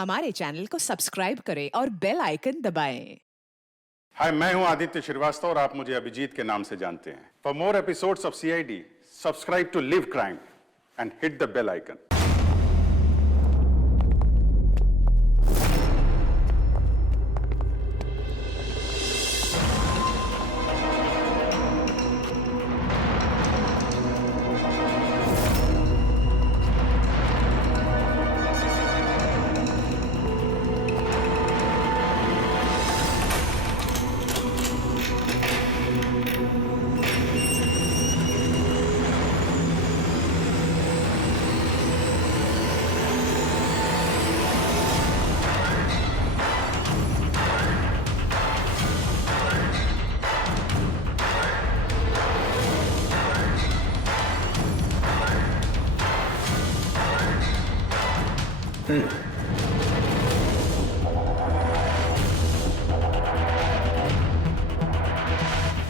हमारे चैनल को सब्सक्राइब करें और बेल आइकन दबाएं। हाय, मैं हूं आदित्य श्रीवास्तव और आप मुझे अभिजीत के नाम से जानते हैं। For more episodes of CID, subscribe to live crime and hit the bell icon.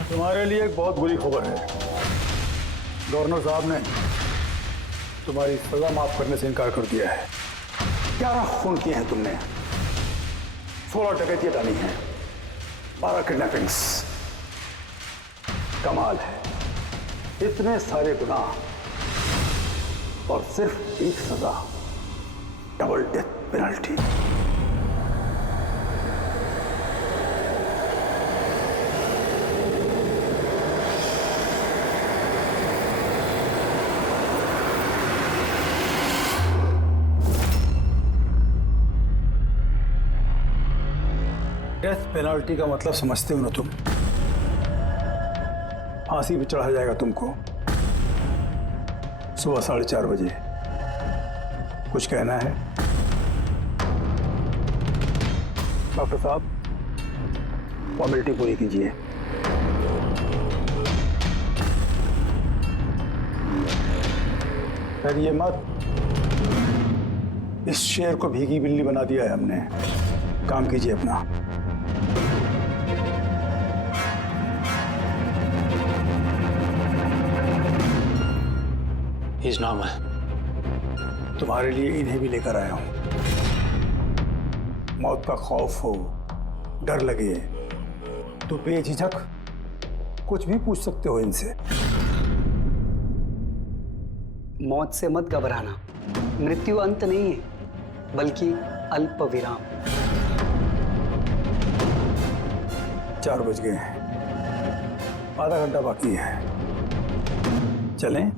तुम्हारे लिए एक बहुत बुरी खबर है। गवर्नर साहब ने तुम्हारी सजा माफ करने से इनकार कर दिया है। 11 खून किए हैं तुमने, 16 डकैतियां डाली हैं, 12 किडनैपिंग्स। कमाल है, इतने सारे गुनाह और सिर्फ एक सजा, double death penalty. Death penalty का मतलब समझते हो ना तुम? फांसी पे चढ़ाया जाएगा तुमको सुबह 4:30 बजे। कुछ कहना है डॉक्टर साहब? फॉर्मेलिटी पूरी कीजिए। डरिए मत, इस शेर को भीगी बिल्ली बना दिया है हमने। काम कीजिए अपना। He's normal. तुम्हारे लिए इन्हें भी लेकर आया हूं। मौत का खौफ हो, डर लगे तो बेझिझक कुछ भी पूछ सकते हो इनसे। मौत से मत घबराना, मृत्यु अंत नहीं है बल्कि अल्प विराम। 4 बज गए हैं, आधा घंटा बाकी है। चलें?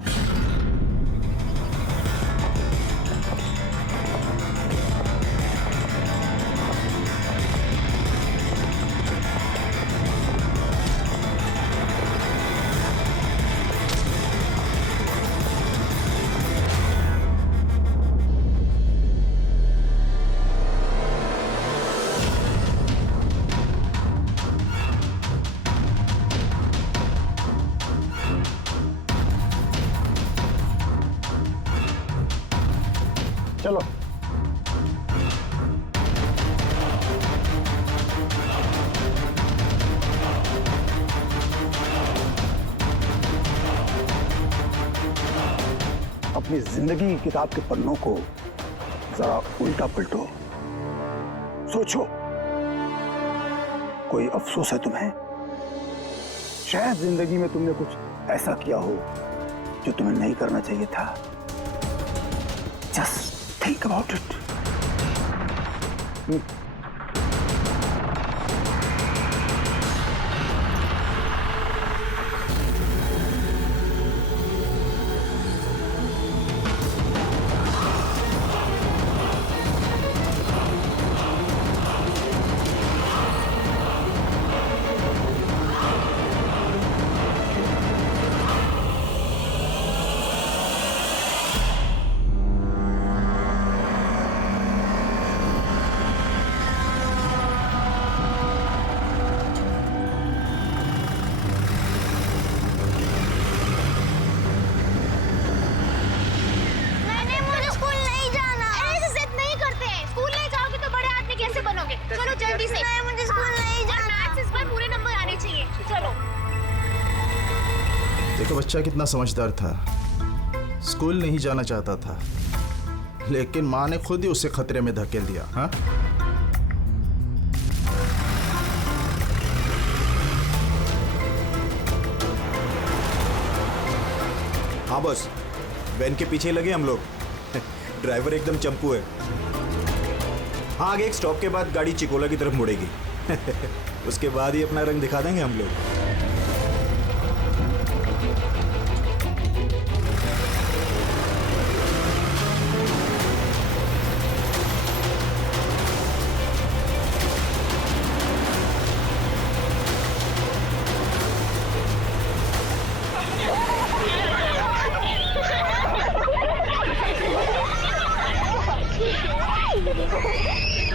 चलो। अपनी जिंदगी की किताब के पन्नों को जरा उल्टा पलटो, सोचो। कोई अफसोस है तुम्हें? शायद जिंदगी में तुमने कुछ ऐसा किया हो जो तुम्हें नहीं करना चाहिए था। Just think about it. देखो बच्चा कितना समझदार था, स्कूल नहीं जाना चाहता था, लेकिन माँ ने खुद ही उसे खतरे में धकेल दिया। हाँ, हाँ बॉस, वैन के पीछे लगे हम लोग। ड्राइवर एकदम चंपू है। हाँ, आगे एक स्टॉप के बाद गाड़ी चिकोला की तरफ मुड़ेगी। उसके बाद ही अपना रंग दिखा देंगे हम लोग।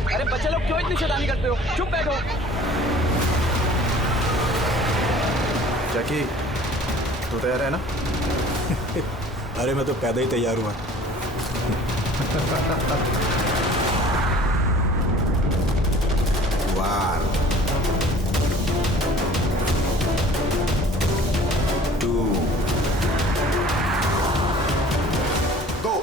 अरे बच्चे लोग क्यों इतनी शैतानी करते हो? चुप बैठो। जैकी, तू तैयार है ना? अरे मैं तो पैदा ही तैयार हुआ। One, two, go.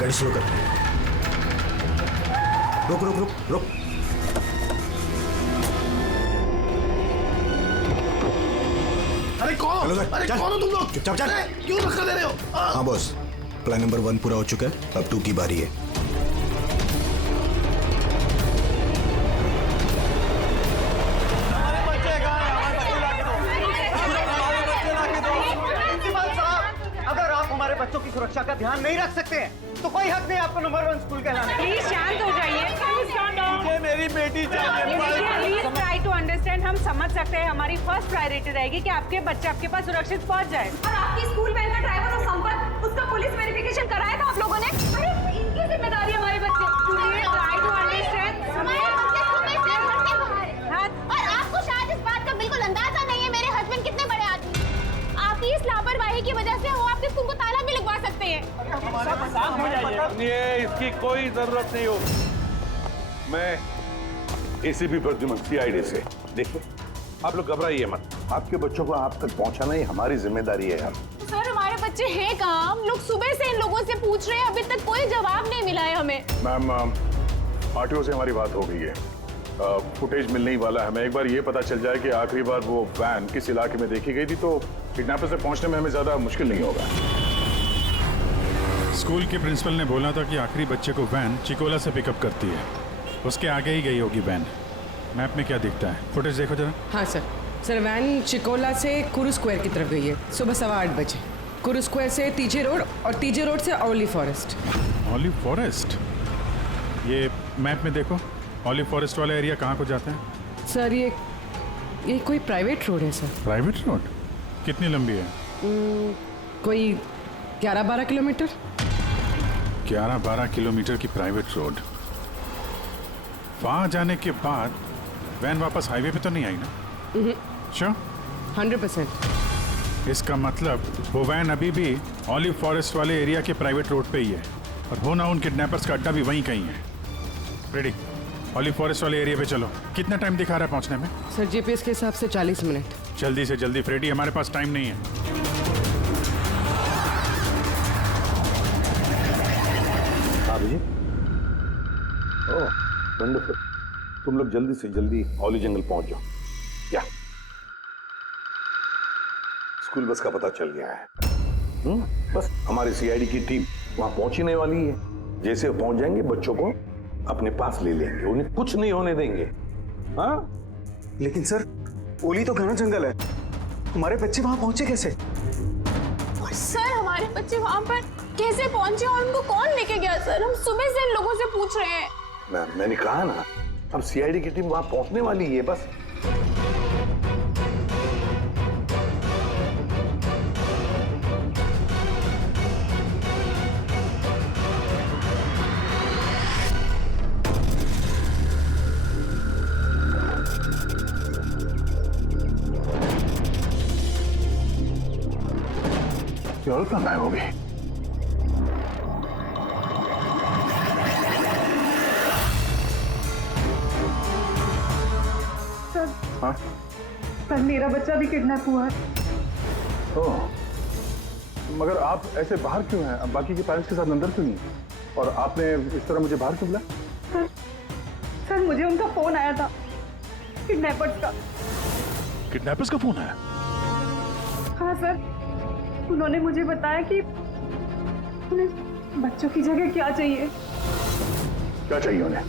गाड़ी स्लो कर। रुक रुक रुक रुक। अरे कौन? हेलो सर, अरे चल। कौन हो तुम लोग? चुपचाप चल। अरे, क्यों धक्का दे रहे हो? हाँ बॉस, प्लान नंबर 1 पूरा हो चुका है, अब 2 की बारी है। हमारे बच्चे कहाँ हैं? हमारे बच्चे लाके दो। हमारे बच्चे लाके दो। प्रिंसिपल साहब, अगर आप हमारे बच्चों की सुरक्षा का ध्यान नहीं रख सकते हैं तो कोई हक नहीं आपको नंबर 1 स्कूल कहलाने का। प्लीज शांत हो जाइए। मुझे मेरी बेटी चाहिए। Please try to understand. हम समझ सकते हैं, हमारी फर्स्ट प्रायोरिटी रहेगी कि आपके बच्चे आपके पास सुरक्षित पहुंच जाए। और आपकी स्कूल वैन का ड्राइवर और संपत, उसका पुलिस वेरिफिकेशन कराया था आप लोगों ने? अरे इनकी जिम्मेदारी हमारे बच्चे। Please try to understand. और आपको शायद इस बात का बिल्कुल अंदाजा नहीं है मेरे हस्बैंड कितने बड़े आदमी। आपकी इस लापरवाही की वजह से वो आपके स्कूल को ताला भी लगवा सकते हैं। ये इसकी कोई जरूरत नहीं हो। मैं एसीपी प्रद्युमन सीआईडी से। देखिए, आप लोग घबराइए मत। आपके बच्चों को आप तक पहुंचाना ही हमारी जिम्मेदारी है यार। सर हमारे बच्चे हैं कहाँ? हम लोग सुबह से इन लोगों से पूछ रहे हैं, अभी तक कोई जवाब नहीं मिला है हमें। मैम, आरटीओ से हमारी बात हो गई है। फुटेज मिलने ही वाला है। हमें एक बार ये पता चल जाए कि आखिरी बार वो वैन किस इलाके में देखी गई थी तो किडनैपर से पहुंचने में हमें ज्यादा मुश्किल नहीं होगा। स्कूल के प्रिंसिपल ने बोला था कि आखिरी बच्चे को वैन चिकोला से पिकअप करती है। उसके आगे ही गई होगी वैन। मैप में क्या दिखता है? फुटेज देखो जरा। हाँ सर वैन चिकोला से कुरू स्क्वायर की तरफ गई है सुबह 8:15 बजे। कुरू स्क्वायर से तीजे रोड और तीजे रोड से ओलिव फॉरेस्ट। Olive forest? ये मैप में देखो, ऑलिव फॉरेस्ट वाला एरिया कहाँ को जाता है? सर ये कोई प्राइवेट रोड है सर। Private road? कितनी लंबी है? कोई 11-12 किलोमीटर। 11-12 किलोमीटर की प्राइवेट रोड। वहाँ जाने के बाद वैन वापस हाईवे पे तो नहीं आई ना? श्योर? 100%। इसका मतलब वो वैन अभी भी ऑलिव फॉरेस्ट वाले एरिया के प्राइवेट रोड पे ही है और हो ना उन किडनैपर्स का अड्डा भी वहीं कहीं है। रेडी, ऑलिव फॉरेस्ट वाले एरिया पे चलो। कितना टाइम दिखा रहा है पहुंचने में? सर जीपीएस के हिसाब से 40 मिनट। जल्दी से जल्दी फ्रेडी, हमारे पास टाइम नहीं है। अभिजीत, ओह वंडरफुल। तुम लोग जल्दी से जल्दी औली जंगल पहुंच जाओ। या स्कूल बस का पता चल गया है। बस हमारी सीआईडी की टीम वहां पहुंचने वाली है। जैसे वो पहुंच जाएंगे बच्चों को अपने पास ले लेंगे, उन्हें कुछ नहीं होने देंगे। हाँ, लेकिन सर, ओली तो घना जंगल है, हमारे बच्चे वहां पहुंचे कैसे? और सर हमारे बच्चे वहाँ पर कैसे पहुंचे और उनको कौन लेके गया? सर हम सुबह से इन लोगों से पूछ रहे हैं। मैंने कहा ना, अब सीआईडी की टीम वहां पहुंचने वाली है बस। ये औरत कहाँ गायब हो गई? सर, हाँ? सर मेरा बच्चा भी किडनैप हुआ है। ओह, मगर आप ऐसे बाहर क्यों हैं? अब बाकी के पेरेंट्स के साथ अंदर क्यों नहीं? और आपने इस तरह मुझे बाहर क्यों बुलाया? सर मुझे उनका फोन आया था, किडनैपर्स का। किडनैपर्स का फोन आया? हाँ सर, उन्होंने मुझे बताया कि उन्हें बच्चों की जगह क्या चाहिए। क्या चाहिए उन्हें?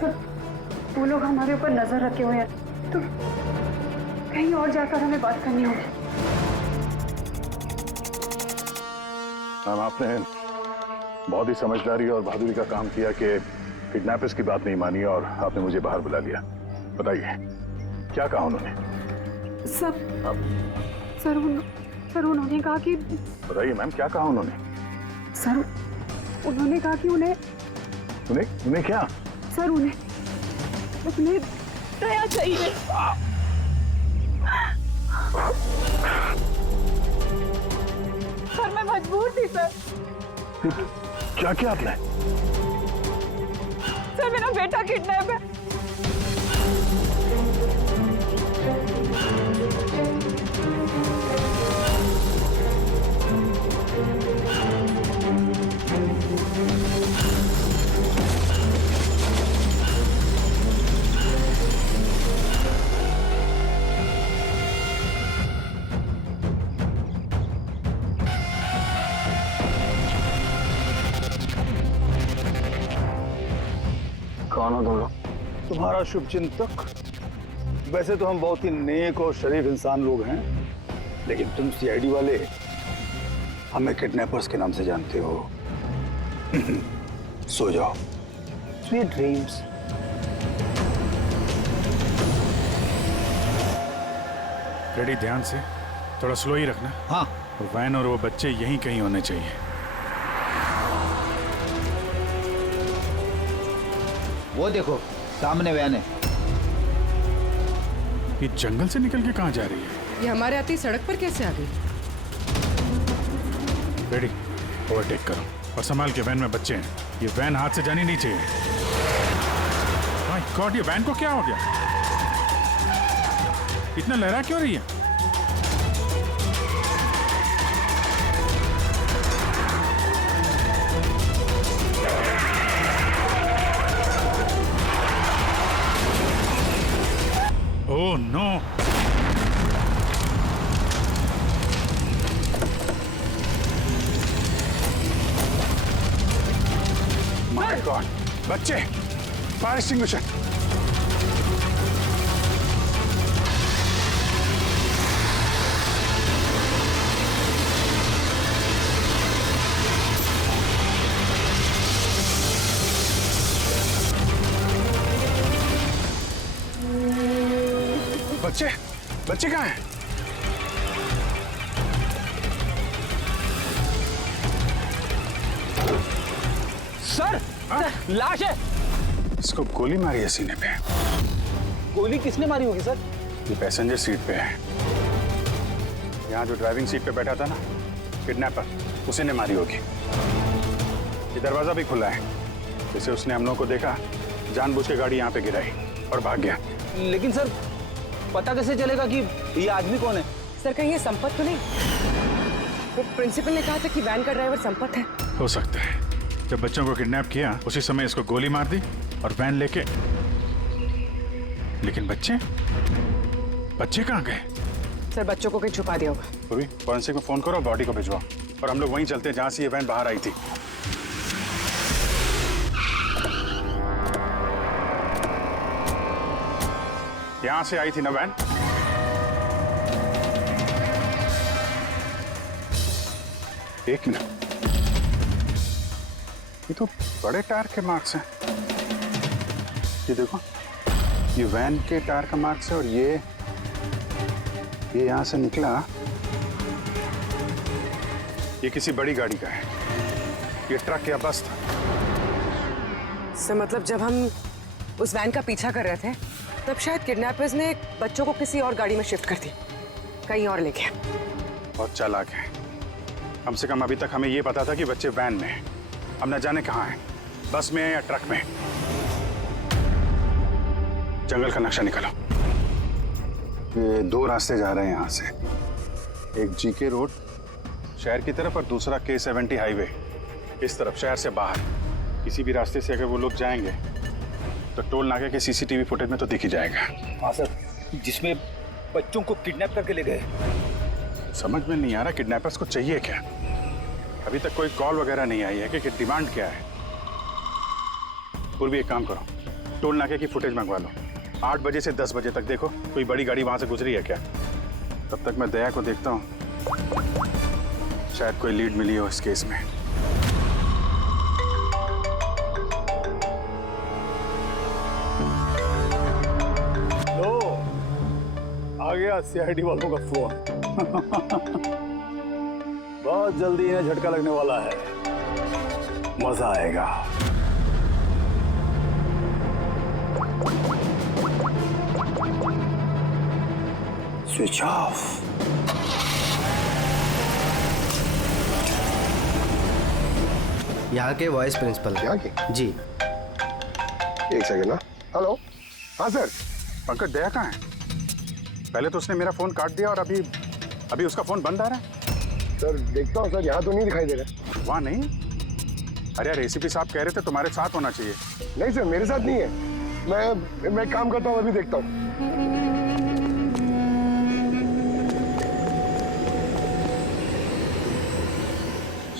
सर वो लोग हमारे ऊपर नजर रखे हुए हैं, तो कहीं और जाकर हमें बात करनी होगी। मैम, आपने बहुत ही समझदारी और बहादुरी का काम किया कि किडनैपर्स की बात नहीं मानी और आपने मुझे बाहर बुला लिया। बताइए क्या कहा उन्होंने? सर उन्होंने कहा कि बताइए मैम, क्या कहा उन्होंने? सर उन्होंने कहा कि उन्हें उन्हें क्या? सर उन्हें दया चाहिए। सर मैं मजबूर थी सर। क्या किया आपने? सर मेरा बेटा किडनैप है। कौन हो तुम लोग? तुम्हारा शुभ चिंतक। वैसे तो हम बहुत ही नेक और शरीफ इंसान लोग हैं, लेकिन तुम सीआईडी वाले हमें किडनैपर्स के नाम से जानते हो। सो जाओ। Sweet dreams. रेडी, ध्यान से, थोड़ा स्लो ही रखना। हाँ। और वैन और वो बच्चे यहीं कहीं होने चाहिए। वो देखो सामने वैन है। ये जंगल से निकल के कहाँ जा रही है? ये हमारे आते ही सड़क पर कैसे आ गई? रेडी, ओवरटेक करो और संभाल के, वैन में बच्चे हैं। ये वैन हाथ से जानी नहीं चाहिए। माय गॉड, ये वैन को क्या हो गया? इतना लहरा क्यों रही है? Oh no! माय गॉड, बच्चे, फायर एक्सटिंग्विशर। बच्चे कहाँ हैं? सर, लाश है। इसको गोली मारी है सीने पे। गोली किसने मारी होगी सर? ये पैसेंजर सीट पे है। यहाँ जो ड्राइविंग सीट पे बैठा था ना, किडनैपर, उसी ने मारी होगी। ये दरवाजा भी खुला है। जैसे उसने हम लोगों को देखा, जानबूझ के गाड़ी यहाँ पे गिराई और भाग गया। लेकिन सर पता कैसे चलेगा कि ये आदमी कौन है? सर कहीं ये संपत तो नहीं? वो प्रिंसिपल ने कहा था कि वैन का ड्राइवर संपत है। हो सकता है। जब बच्चों को किडनैप किया उसी समय इसको गोली मार दी और वैन लेके। लेकिन बच्चे कहाँ गए? सर बच्चों को कहीं छुपा दिया होगा। अभी फॉरेंसिक में फोन करो, बॉडी को भिजवाओ और हम लोग वहीं चलते हैं जहां से ये वैन बाहर आई थी। यहां से आई थी ना वैन? एक मिनट, ये तो बड़े टायर के मार्क्स हैं। ये देखो, ये वैन के टायर का मार्क्स है और ये यहां से निकला। ये किसी बड़ी गाड़ी का है। ये ट्रक या बस था। सर मतलब जब हम उस वैन का पीछा कर रहे थे तब शायद किडनैपर्स ने बच्चों को किसी और गाड़ी में शिफ्ट कर दी, कहीं और लेके। बहुत चालाक है। कम से कम अभी तक हमें ये पता था कि बच्चे वैन में हैं। अब न जाने कहाँ हैं, बस में या ट्रक में। जंगल का नक्शा निकालो। ये 2 रास्ते जा रहे हैं यहाँ से, एक जीके रोड शहर की तरफ और दूसरा K70 हाईवे इस तरफ शहर से बाहर। किसी भी रास्ते से अगर वो लोग जाएंगे तो टोल नाके के CCTV फुटेज में तो दिख ही जाएगा। हाँ सर, जिसमें बच्चों को किडनैप करके ले गए। समझ में नहीं आ रहा किडनैपर्स को चाहिए क्या। अभी तक कोई कॉल वगैरह नहीं आई है कि डिमांड क्या है। पूर्वी एक काम करो, टोल नाके की फुटेज मंगवा लो। 8 बजे से 10 बजे तक देखो कोई बड़ी गाड़ी वहां से गुजरी है क्या। तब तक मैं दया को देखता हूँ, शायद कोई लीड मिली हो इस केस में। आ गया CID वालों का फोन। बहुत जल्दी इन्हें झटका लगने वाला है, मजा आएगा। Switch off. यहाँ के वाइस प्रिंसिपल। यहाँ के? जी। एक सेकंड ना। हेलो। हाँ सर। पंकज दया कहाँ है? पहले तो उसने मेरा फोन काट दिया और अभी उसका फोन बंद आ रहा है। सर देखता हूँ सर, यहाँ तो नहीं दिखाई दे रहा। वहाँ नहीं? अरे यार ACP साहब कह रहे थे तुम्हारे साथ होना चाहिए। नहीं सर, मेरे साथ नहीं है। मैं काम करता हूँ, अभी देखता हूँ।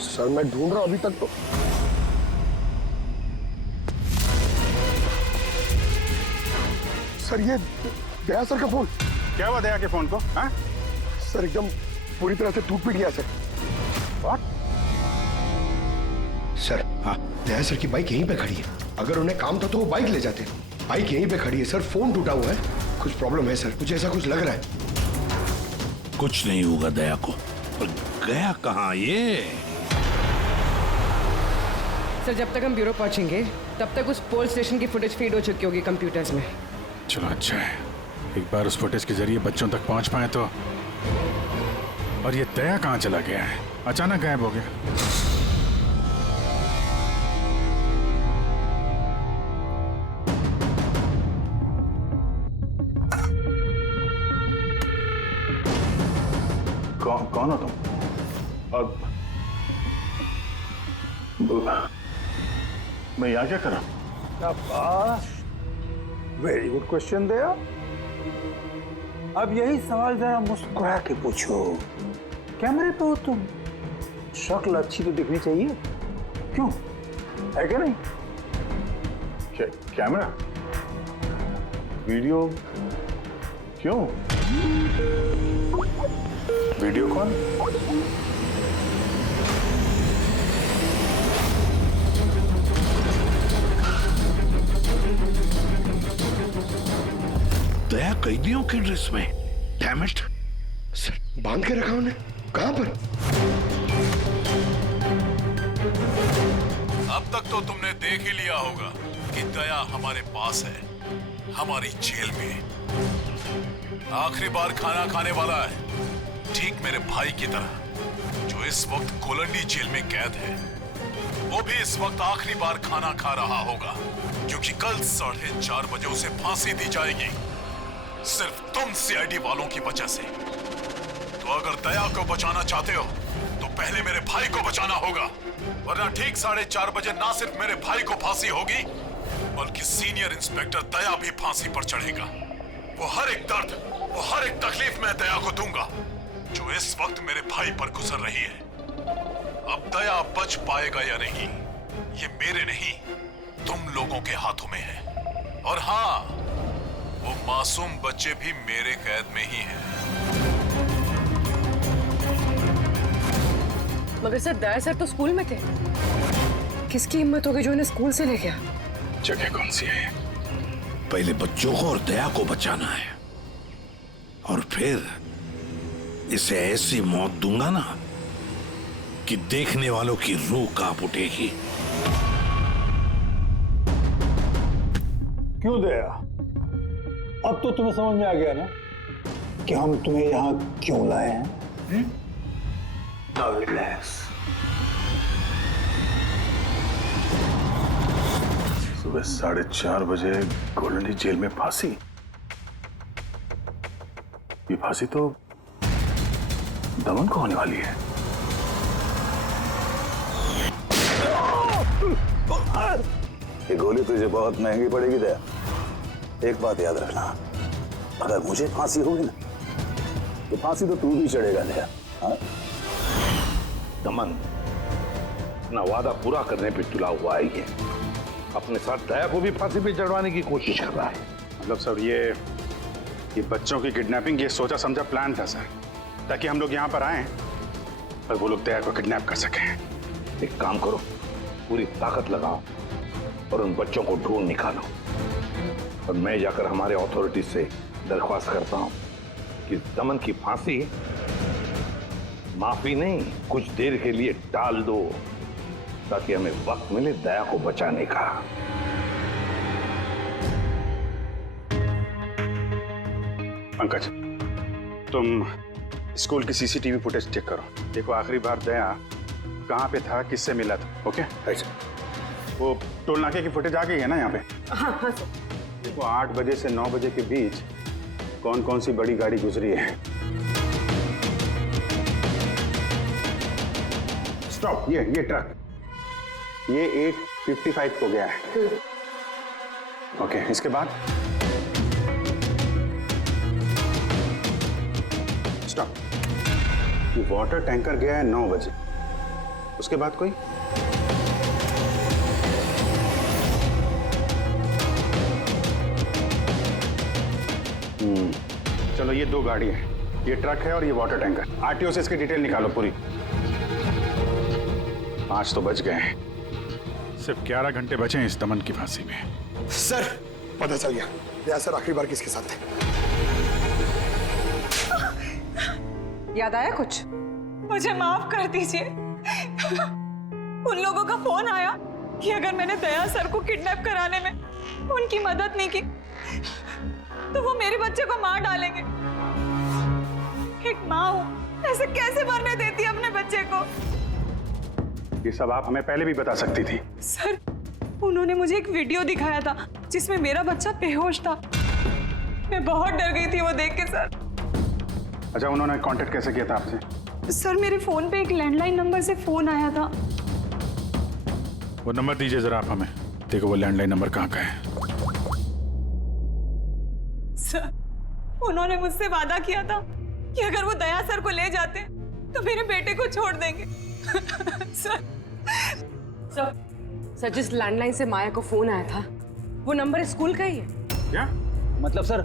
सर मैं ढूंढ रहा हूँ अभी तक तो। सर ये दया सर का फोन। क्या हुआ दया के फोन को? हाँ? सर एकदम पूरी तरह से टूट पिट गया सर। What? सर हाँ, दया सर की बाइक यहीं पे खड़ी है। अगर उन्हें काम था तो वो बाइक ले जाते। बाइक यहीं पे खड़ी है सर, फोन टूटा हुआ है। कुछ प्रॉब्लम है सर, कुछ ऐसा कुछ लग रहा है। कुछ नहीं होगा दया को। पर गया कहाँ ये? सर जब तक हम ब्यूरो पहुंचेंगे तब तक उस पोल स्टेशन की फुटेज फीड हो चुकी होगी कंप्यूटर्स में। चलो अच्छा है, एक बार उस फुटेज के जरिए बच्चों तक पहुंच पाए तो। और ये दया कहाँ चला गया है? अचानक गायब हो गया। कौन हो तुम? और मैं यहाँ क्या कर रहा हूँ? वेरी गुड क्वेश्चन दया। अब यही सवाल जरा मुस्कुरा के पूछो। कैमरे पे हो तुम, शक्ल अच्छी तो दिखनी चाहिए, क्यों है क्या नहीं? कैमरा वीडियो क्यों? वीडियो कौन? दया कैदियों की ड्रेस में। Damn it. सर बांध के रखा उन्हें। कहां पर? अब तक तो तुमने देख ही लिया होगा कि दया हमारे पास है, हमारी जेल में। आखिरी बार खाना खाने वाला है, ठीक मेरे भाई की तरह, जो इस वक्त कोलंडी जेल में कैद है। वो भी इस वक्त आखिरी बार खाना खा रहा होगा, क्योंकि कल 4:30 बजे उसे फांसी दी जाएगी, सिर्फ तुम CID वालों की वजह से। तो अगर दया को बचाना चाहते हो तो पहले मेरे भाई को बचाना होगा, वरना ठीक 4:30 बजे ना सिर्फ मेरे भाई को फांसी होगी, बल्कि सीनियर इंस्पेक्टर दया भी फांसी पर चढ़ेगा। वो हर एक दर्द, वो हर एक तकलीफ मैं दया को दूंगा, जो इस वक्त मेरे भाई पर गुजर रही है। अब दया बच पाएगा या नहीं, ये मेरे नहीं, तुम लोगों के हाथों में है। और हाँ, वो मासूम बच्चे भी मेरे कैद में ही हैं। मगर सर दया सर तो स्कूल में थे। किसकी हिम्मत होगी जो इन्हें स्कूल से ले गया? जगह कौन सी है? पहले बच्चों को और दया को बचाना है, और फिर इसे ऐसी मौत दूंगा ना कि देखने वालों की रूह कांप उठेगी। क्यों दया, अब तो तुम्हें समझ में आ गया ना कि हम तुम्हें यहाँ क्यों लाए हैं? Now relax. सुबह 4:30 बजे गोल्डन लीफ जेल में फांसी। ये फांसी तो दमन को होने वाली है। ये गोली तुझे बहुत महंगी पड़ेगी दया। एक बात याद रखना, अगर मुझे फांसी होगी ना तो फांसी तो तू भी चढ़ेगा दया। हाँ? दमन अपना वादा पूरा करने पे तुला हुआ है। ये अपने साथ दया को भी फांसी पे चढ़वाने की कोशिश कर रहा है। मतलब सर ये बच्चों की किडनैपिंग ये सोचा समझा प्लान था सर, ताकि हम लोग यहाँ पर आए और वो लोग दया को किडनैप कर सकें। एक काम करो, पूरी ताकत लगाओ और उन बच्चों को ढूंढ निकालो। और मैं जाकर हमारे अथॉरिटी से दरख्वास्त करता हूं कि दमन की फांसी माफी नहीं, कुछ देर के लिए टाल दो, ताकि हमें वक्त मिले दया को बचाने का। पंकज, तुम स्कूल की सीसीटीवी फुटेज चेक करो। देखो आखिरी बार दया कहाँ पे था, किससे मिला था। ओके वो टोल नाके की फुटेज आ गई है ना यहाँ पे? हाँ हाँ सर। देखो 8 बजे से 9 बजे के बीच कौन कौन सी बड़ी गाड़ी गुजरी है। स्टॉप, ये ट्रक ये 8:55 को गया है। ओके, इसके बाद स्टॉप, ये वाटर टैंकर गया है 9 बजे। उसके बाद कोई चलो ये 2 गाड़ी है, ये ट्रक है और ये वाटर टैंकर। आरटीओ से इसकी डिटेल निकालो पूरी। 5 तो बच गए हैं, सिर्फ 11 घंटे बचे हैं इस दमन की फांसी में। सर पता चल गया दया सर आखिरी बार किसके साथ थे। याद आया कुछ? मुझे माफ कर दीजिए। उन लोगों का फोन आया कि अगर मैंने दया सर को किडनैप कराने में उनकी मदद नहीं की तो वो मेरे बच्चे को मार डालेंगे। एक माँ हूं, ऐसे कैसे मरने देती है अपने बच्चे को? ये सब आप हमें पहले भी बता सकती थी। सर, उन्होंने मुझे एक वीडियो दिखाया था जिसमें मेरा बच्चा बेहोश था। मैं बहुत डर गई थी वो देख के सर। अच्छा, उन्होंने कांटेक्ट कैसे किया था आपसे? सर, मेरे फोन पे एक लैंडलाइन नंबर से फोन आया था। वो नंबर दीजिए जरा आप हमें। देखो वो लैंडलाइन नंबर कहाँ का है। सर, उन्होंने मुझसे वादा किया था कि अगर वो दया सर को ले जाते तो मेरे बेटे को छोड़ देंगे। सर जिस लैंडलाइन से माया को फोन आया था वो नंबर स्कूल का ही है। क्या मतलब सर,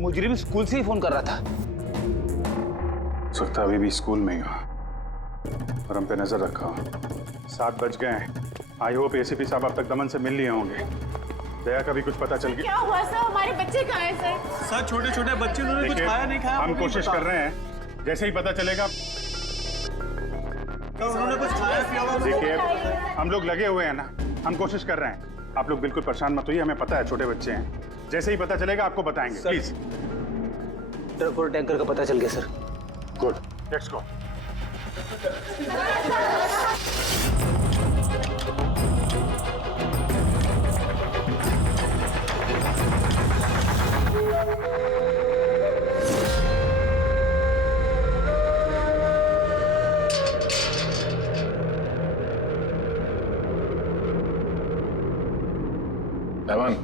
मुजरिम स्कूल से ही फोन कर रहा था। सकता अभी भी स्कूल में ही हो और हम पे नजर रखा हो। 7 बज गए हैं। आई होप एसीपी साहब अब तक दमन से मिल लिए होंगे। दया का भी कुछ पता चल गया। क्या हुआ सर? हमारे बच्चे कहाँ हैं सर? सर छोटे छोटे बच्चे, उन्होंने कुछ खाया नहीं खाया। हम कोशिश कर रहे हैं, जैसे ही पता चलेगा। उन्होंने कुछ खाया पिया। देखिए हम लोग लगे हुए हैं ना, हम कोशिश कर रहे हैं। आप लोग बिल्कुल परेशान मत होइए, हमें पता है छोटे बच्चे हैं। जैसे ही पता चलेगा आपको बताएंगे। प्लीज। ट्रक और टैंकर का पता चल गया sir. Good, let's go. Daman,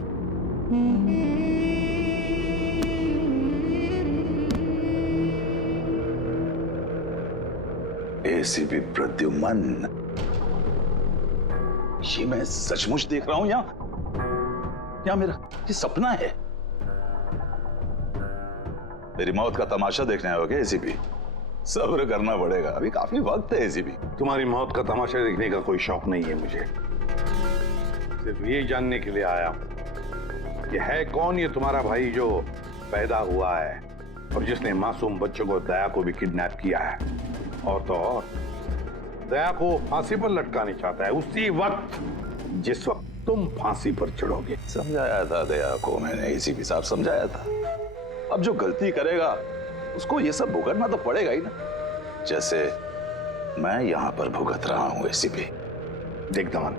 ACP Pradyuman, ये मैं सचमुच देख रहा हूं या मेरा ये सपना है? मेरी मौत का तमाशा देखने आओगे एसीपी? सब्र करना पड़ेगा, अभी काफी वक्त है एसीपी। तुम्हारी मौत का तमाशा देखने का कोई शौक नहीं है मुझे। सिर्फ ये जानने के लिए आया हूं कि है कौन ये तुम्हारा भाई जो पैदा हुआ है और जिसने मासूम बच्चों को, दया को भी किडनैप किया है। और तो और दया को फांसी पर लटकाना चाहता है उसी वक्त जिस वक्त तुम फांसी पर चढ़ोगे। समझाया था दया को मैंने एसीपी साहब, समझाया था। अब जो गलती करेगा उसको ये सब भुगतना तो पड़ेगा ही ना। जैसे मैं यहाँ पर भुगत रहा हूँ एसीपी। देख दमन,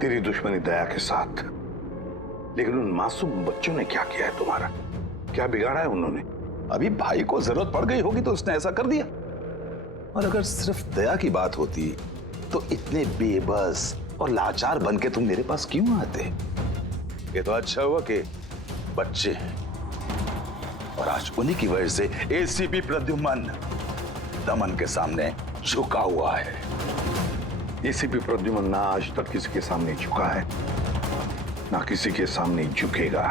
तेरी दुश्मनी दया के साथ, लेकिन उन मासूम बच्चों ने क्या किया है तुम्हारा? क्या बिगाड़ा है उन्होंने? अभी भाई को जरूरत पड़ गई होगी तो उसने ऐसा कर दिया। और अगर सिर्फ दया की बात होती तो इतने बेबस और लाचार बन के तुम मेरे पास क्यों आते? ये तो अच्छा हुआ कि बच्चे हैं और आज उन्हीं की वजह से एसीपी प्रद्युम्न दमन के सामने झुका हुआ है। एसीपी प्रद्युम्न ना आज तक किसी के सामने झुका है, ना किसी के सामने झुकेगा।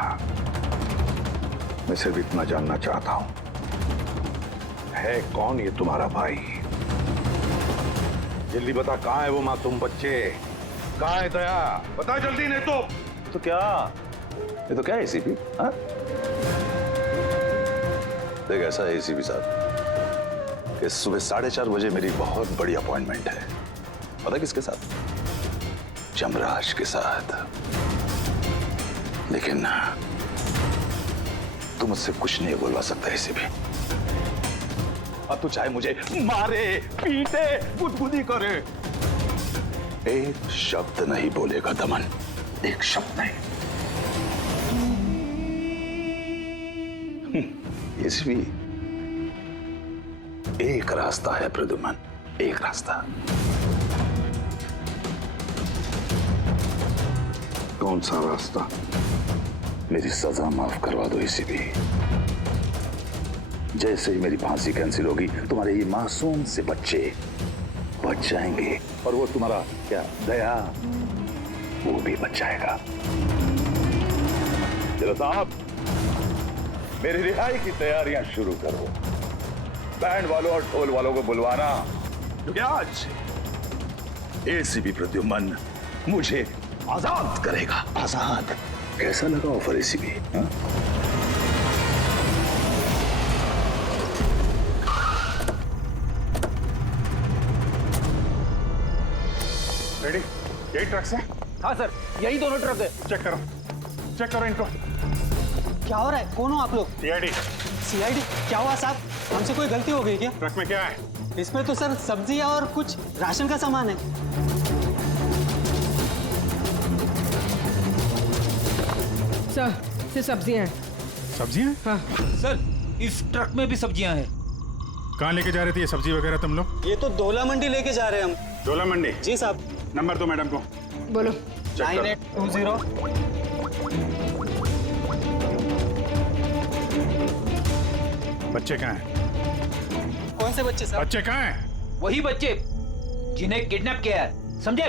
मैं सिर्फ इतना जानना चाहता हूं, है कौन ये तुम्हारा भाई? जल्दी बता, कहां है वो मासूम बच्चे? कहां है दया? बता जल्दी, नहीं तो क्या? ये तो क्या है एसीपी? हाँ? देख, ऐसा है एसीपी साहब कि सुबह 4:30 बजे मेरी बहुत बड़ी अपॉइंटमेंट है। पता किसके साथ? जमराज के साथ। लेकिन तू मुझसे कुछ नहीं बोलवा सकता एसीपी। अब तू चाहे मुझे मारे, पीटे, गुदगुदी करे, एक शब्द नहीं बोलेगा दमन, एक शब्द नहीं। एसीपी, एक रास्ता है प्रद्युम्न, एक रास्ता। कौन सा रास्ता? मेरी सजा माफ करवा दो एसीपी। जैसे ही मेरी फांसी कैंसिल होगी, तुम्हारे ये मासूम से बच्चे बच जाएंगे और वो तुम्हारा क्या दया, वो भी बच जाएगा। चलो साहब, मेरी रिहाई की तैयारियां शुरू करो। बैंड वालों और ढोल वालों को बुलवाना, क्योंकि आज एसीपी प्रद्युम्न मुझे आजाद करेगा। आजाद। कैसा लगा ऑफर एसीपी? रेडी? यही ट्रक है? हाँ सर, यही दोनों ट्रक है। चेक करो इनको। क्या हो रहा है? कौन हो आप लोग? सीआईडी। सीआईडी? क्या हुआ साहब? हमसे कोई गलती हो गई क्या? ट्रक में क्या है? इसमें तो सर सब्जियां और कुछ राशन का सामान है। सर, सिर्फ सब्जियां हैं। सब्जियां? हाँ सर, इस ट्रक में भी सब्जियां हैं। कहाँ लेके जा रहे थे ये सब्जी वगैरह तुम लोग? ये तो डोला मंडी लेके जा रहे हैं हम। डोला मंडी? जी साहब। नंबर दो मैडम को। बोलो। 9820। बच्चे कहाँ हैं? कौन से बच्चे साहब? बच्चे कहाँ हैं? वही बच्चे जिन्हें किडनैप किया है, समझे?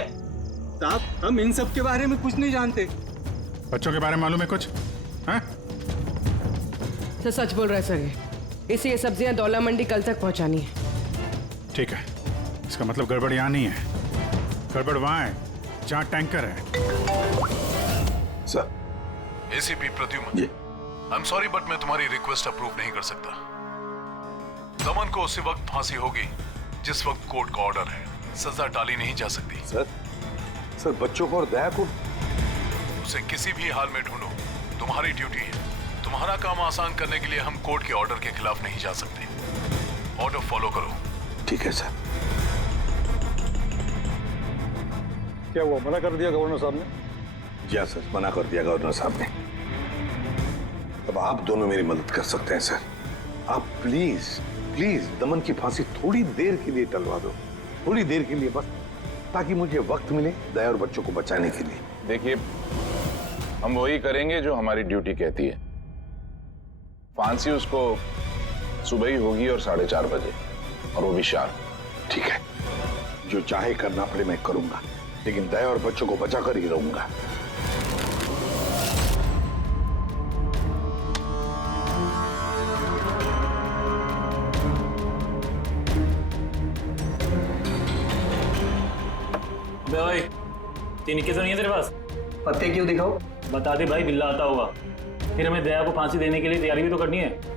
साहब, हम इन सब के बारे में कुछ नहीं जानते। बच्चों के बारे में मालूम है कुछ? हाँ? सर सच बोल रहा है सर। इसे ये सब्जियां डोला मंडी कल तक पहुंचानी है। ठीक है, इसका मतलब गड़बड़ यहाँ नहीं है, गड़बड़ वहाँ है जहाँ टैंकर है। Sir. ACP Pradyuman, I am sorry but मैं तुम्हारी रिक्वेस्ट अप्रूव नहीं कर सकता। दमन को उसी वक्त फांसी होगी जिस वक्त कोर्ट का ऑर्डर है, सजा टाली नहीं जा सकती। सर बच्चों को और दया को उसे किसी भी हाल में ढूंढो, तुम्हारी ड्यूटी है। तुम्हारा काम आसान करने के लिए हम कोर्ट के ऑर्डर के खिलाफ नहीं जा सकते। ऑर्डर फॉलो करो। ठीक है सर। क्या हुआ, मना कर दिया गवर्नर साहब ने? जी सर, मना कर दिया गवर्नर साहब ने। अब आप दोनों मेरी मदद कर सकते हैं सर। आप प्लीज दमन की फांसी थोड़ी देर के लिए टलवा दो, थोड़ी देर के लिए बस, ताकि मुझे वक्त मिले दया और बच्चों को बचाने के लिए। देखिए, हम वही करेंगे जो हमारी ड्यूटी कहती है। फांसी उसको सुबह ही होगी और 4:30 बजे, और वो भी शार्प। ठीक है, जो चाहे करना पड़े मैं करूंगा, लेकिन दया और बच्चों को बचा कर ही रहूंगा। भाई, तीन इक्के तो नहीं है तेरे पास? पत्ते क्यों दिखाओ? बता दे भाई, बिल्ला आता होगा। फिर हमें दया को फांसी देने के लिए तैयारी भी तो करनी है।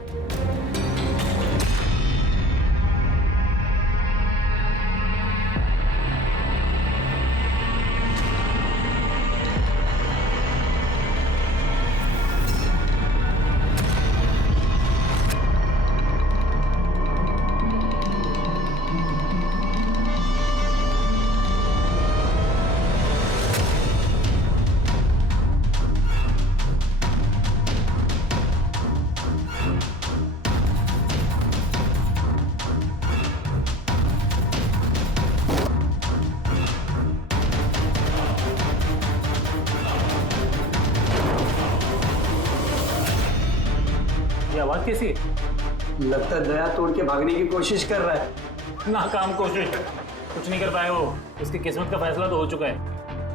आवाज कैसी है? लगता है दया तोड़ के भागने की कोशिश कर रहा है। नाकाम कोशिश, कुछ नहीं कर पाए वो। उसकी किस्मत का फैसला तो हो चुका है।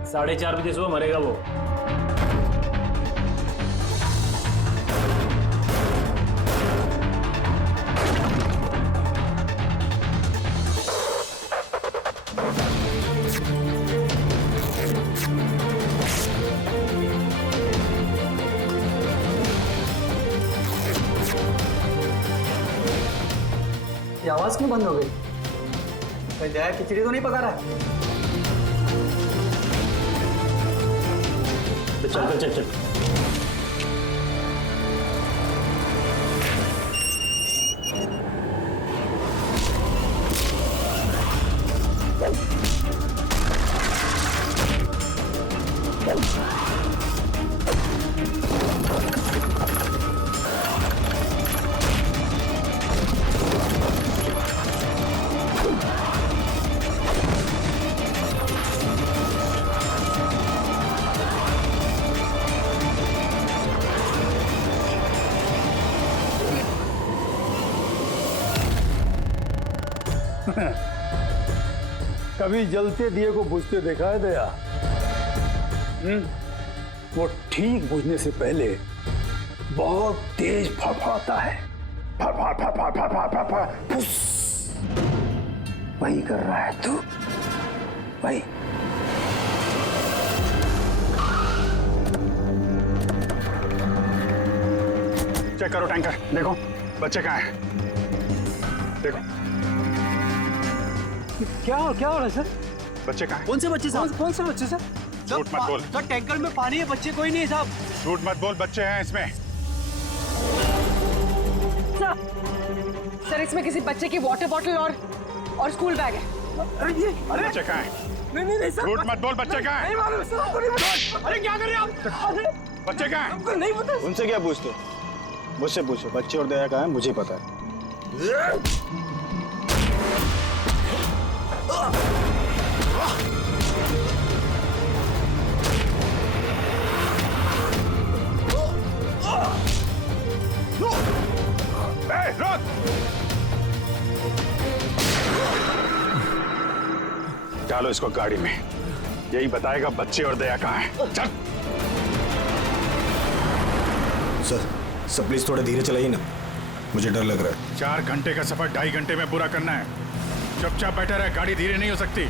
4:30 बजे सुबह मरेगा वो। ये आवाज क्यों बंद हो गई? कोई दया खिचड़ी तो नहीं पका रहा है? तो चल चल चल चल। कभी जलते दिए को बुझते देखा है दया? वो ठीक बुझने से पहले बहुत तेज फड़फड़ाता है। फड़फड़ फड़फड़ फड़फड़ फड़फड़ फुस। वही कर रहा है तू, वही। चेक करो टैंकर, देखो बच्चे कहाँ हैं? देखो क्या हो रहा है सर? बच्चे कहाँ हैं? कौन से बच्चे साहब? कौन से बच्चे सर? झूठ मत बोल। सर टैंकर में पानी है, बच्चे कोई नहीं है साहब। झूठ मत बोल, बच्चे हैं इसमें। सर इसमें किसी बच्चे की वाटर बॉटल और स्कूल बैग है। अरे बच्चे कहाँ हैं? नहीं सर। झूठ मत बोल, बच्चे कहाँ हैं? नहीं मालूम सर, आपको नहीं पता। अरे क्या कर रहे हैं आप? बच्चे कहाँ हैं? हमको नहीं पता। उनसे क्या पूछते? मुझसे पूछो, बच्चे और दया कहाँ है मुझे पता है। डालो इसको गाड़ी में, यही बताएगा बच्चे और दया कहाँ हैं। चल। सर प्लीज थोड़ा धीरे चलाइए ना, मुझे डर लग रहा है। 4 घंटे का सफर 2.5 घंटे में पूरा करना है। चुपचाप बैठा रहे, गाड़ी धीरे नहीं हो सकती।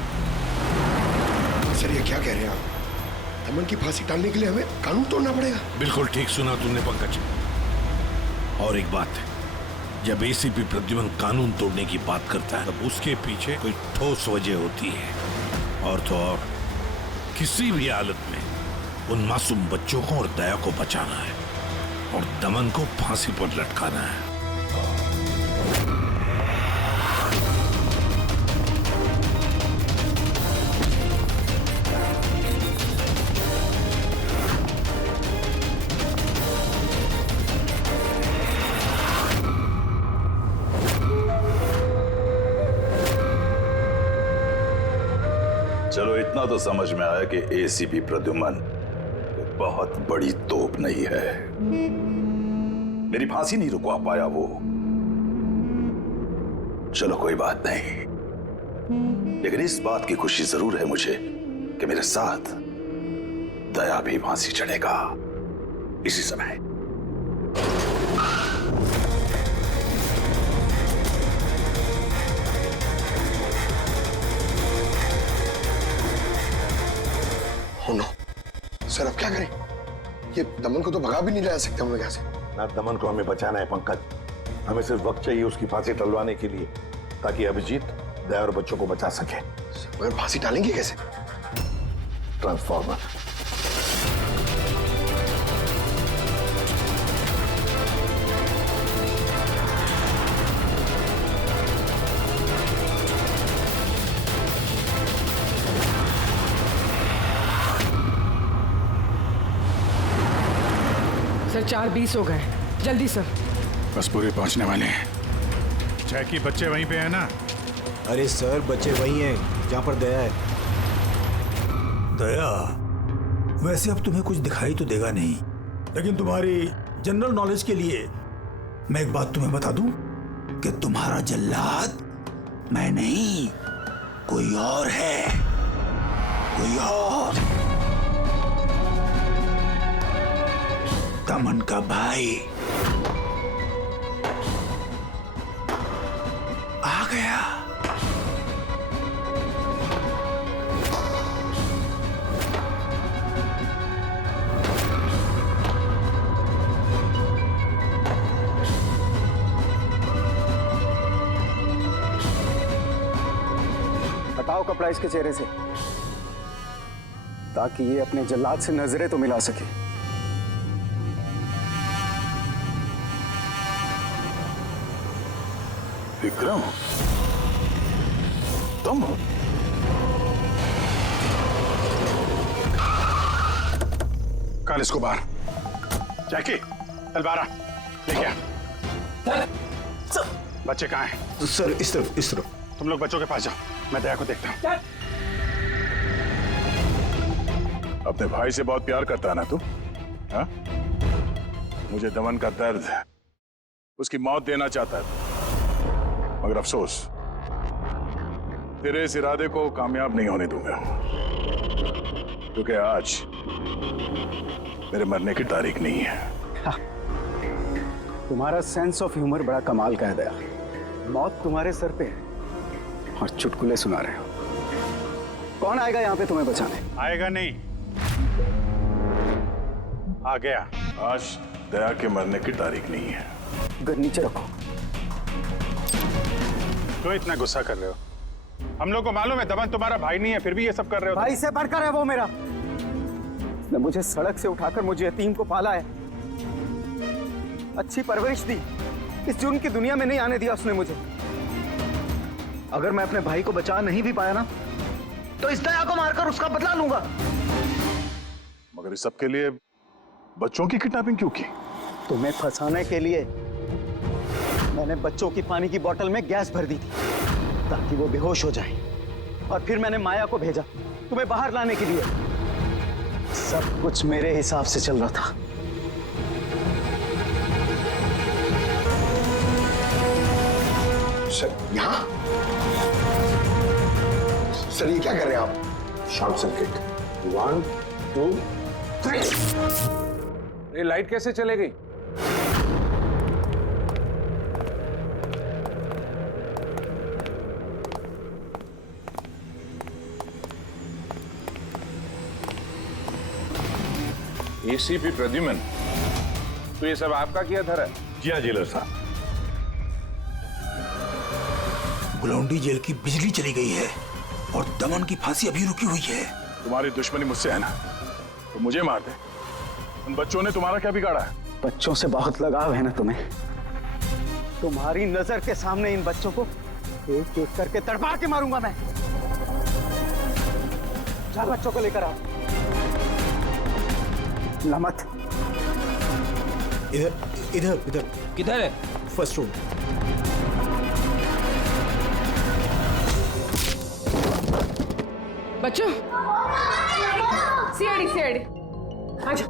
सर ये क्या कह रहे हैं आप? दमन की फांसी टालने के लिए हमें कानून तोड़ना पड़ेगा? बिल्कुल ठीक सुना तुमने पंकज। और एक बात, जब एसीपी प्रद्युमन कानून तोड़ने की बात करता है तब उसके पीछे कोई ठोस वजह होती है। और तो और किसी भी हालत में उन मासूम बच्चों को और दया को बचाना है और दमन को फांसी पर लटकाना है। चलो इतना तो समझ में आया कि एसीपी प्रद्युमन बहुत बड़ी तोप नहीं है। मेरी फांसी नहीं रुकवा पाया वो। चलो कोई बात नहीं, लेकिन इस बात की खुशी जरूर है मुझे कि मेरे साथ दया भी फांसी चढ़ेगा इसी समय। नो सर अब क्या करें? ये दमन को तो भगा भी नहीं ला सकते हम लोग यहाँ से। ना दमन को हमें बचाना है पंकज, हमें सिर्फ वक्त चाहिए उसकी फांसी टलवाने के लिए, ताकि अभिजीत दया और बच्चों को बचा सके। मगर फांसी टालेंगे कैसे? ट्रांसफॉर्मर। सर 4:20 हो गए, जल्दी सर। बस पूरे पहुंचने वाले हैं। जैकी बच्चे वहीं पे है ना? अरे सर बच्चे वहीं हैं जहां पर दया है। दया, वैसे अब तुम्हें कुछ दिखाई तो देगा नहीं, लेकिन तुम्हारी जनरल नॉलेज के लिए मैं एक बात तुम्हें बता दूं कि तुम्हारा जल्लाद मैं नहीं, कोई और है, कोई और। दमन का भाई आ गया। हटाओ कपड़ा इसके चेहरे से, ताकि ये अपने जल्लाद से नजरें तो मिला सके। विक्रम, तुम? कल इसको बाहर। जैकी, तलवारा लेके आ। बच्चे कहाँ हैं? सर इस तरफ, इस तरफ। तुम लोग बच्चों के पास जाओ, मैं दया को देखता हूँ। अपने भाई से बहुत प्यार करता है ना तू? हाँ? मुझे दमन का दर्द, उसकी मौत देना चाहता है तू, मगर अफसोस तेरे इस इरादे को कामयाब नहीं होने दूंगा, क्योंकि आज मेरे मरने की तारीख नहीं है। तुम्हारा सेंस ऑफ ह्यूमर बड़ा कमाल का है दया। मौत तुम्हारे सर पे है और चुटकुले सुना रहे हो। कौन आएगा यहाँ पे तुम्हें बचाने? आएगा नहीं, आ गया। आज दया के मरने की तारीख नहीं है। गन नीचे रखो। क्यों इतना गुस्सा कर रहे हो? हम लोग को मालूम है दमन तुम्हारा भाई नहीं है, फिर भी ये सब कर रहे हो। भाई से बढ़कर है वो मेरा। उसने मुझे सड़क से उठाकर मुझे यतीम को पाला है, अच्छी परवरिश दी, इस जुर्म की दुनिया में नहीं आने दिया उसने मुझे। अगर मैं अपने भाई को बचा नहीं भी पाया ना, तो इस दया को मारकर उसका बदला लूंगा। मगर इस सब के लिए बच्चों की किडनैपिंग क्यों की? तुम्हें फंसाने के लिए मैंने बच्चों की पानी की बोतल में गैस भर दी थी, ताकि वो बेहोश हो जाए, और फिर मैंने माया को भेजा तुम्हें बाहर लाने के लिए। सब कुछ मेरे हिसाब से चल रहा था। सर यहाँ? सर ये क्या कर रहे हैं आप? Short circuit. 1 2 3। ये लाइट कैसे चले गई? एसीपी प्रद्युमन, तो ये सब आपका किया धरा है? जी हाँ जेलर साहब। गुलौंडी जेल की बिजली चली गई है और दमन की फांसी अभी रुकी हुई है। तुम्हारी दुश्मनी मुझसे है ना, तो मुझे मार दे। उन बच्चों ने तुम्हारा क्या बिगाड़ा है? बच्चों से बहुत लगाव है ना तुम्हें। तुम्हारी नजर के सामने इन बच्चों को एक एक करके तड़पा के मारूंगा मैं। जा बच्चों को लेकर आओ। लमत, इधर इधर इधर। किधर है? First room. बच्चों, सीआईडी सीआईडी, आजा,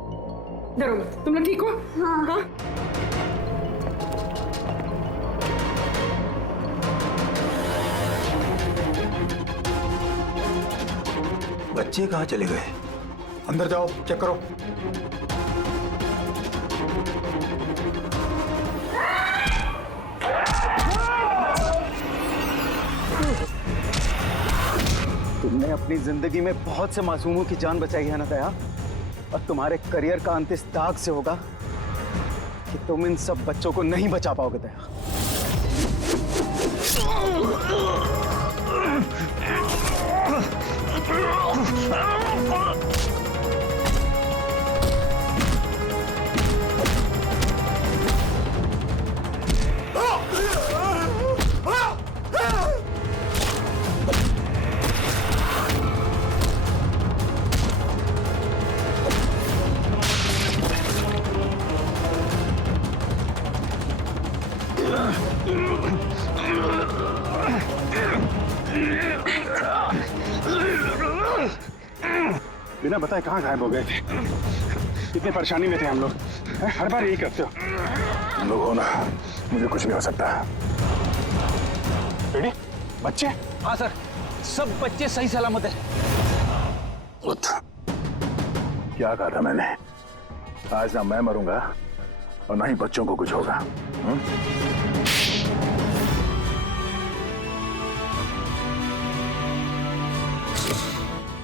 डरो मत। तुम लोग ठीक हो? हाँ। बच्चे कहाँ चले गए? अंदर जाओ, चेक करो। तुमने अपनी जिंदगी में बहुत से मासूमों की जान बचाई है ना दया, और तुम्हारे करियर का अंत इस दाग से होगा कि तुम इन सब बच्चों को नहीं बचा पाओगे दया। बिना बताए कहाँ गायब हो गए थे? कितनी परेशानी में थे हम लोग। हर बार यही करते हो। तुम लोग हो ना, मुझे कुछ भी हो सकता है। रेडी? बच्चे? हाँ सर, सब बच्चे सही सलामत है। क्या कहा था मैंने? आज ना मैं मरूंगा और ना ही बच्चों को कुछ होगा।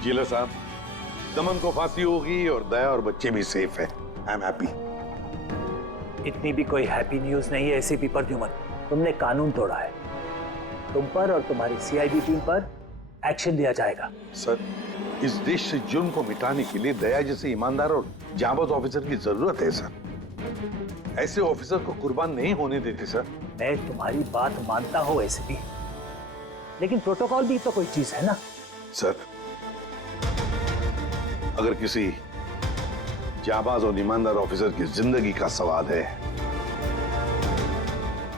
जिला साहब, दमन को फांसी होगी और दया और बच्चे भी सेफ है। I am happy. इतनी भी कोई हैप्पी न्यूज नहीं है एसीपी प्रद्युमन। तुमने कानून तोड़ा है। तुम पर और तुम्हारी सीआईडी टीम पर एक्शन लिया जाएगा। सर, इस देश से जुर्म को मिटाने के लिए दया जैसे ईमानदार और जांबाज ऑफिसर की जरूरत है सर। ऐसे ऑफिसर को कुर्बान नहीं होने देते सर। मैं तुम्हारी बात मानता हूं एसीपी, लेकिन प्रोटोकॉल भी तो कोई चीज है ना। सर, अगर किसी जांबाज और ईमानदार ऑफिसर की जिंदगी का सवाल है,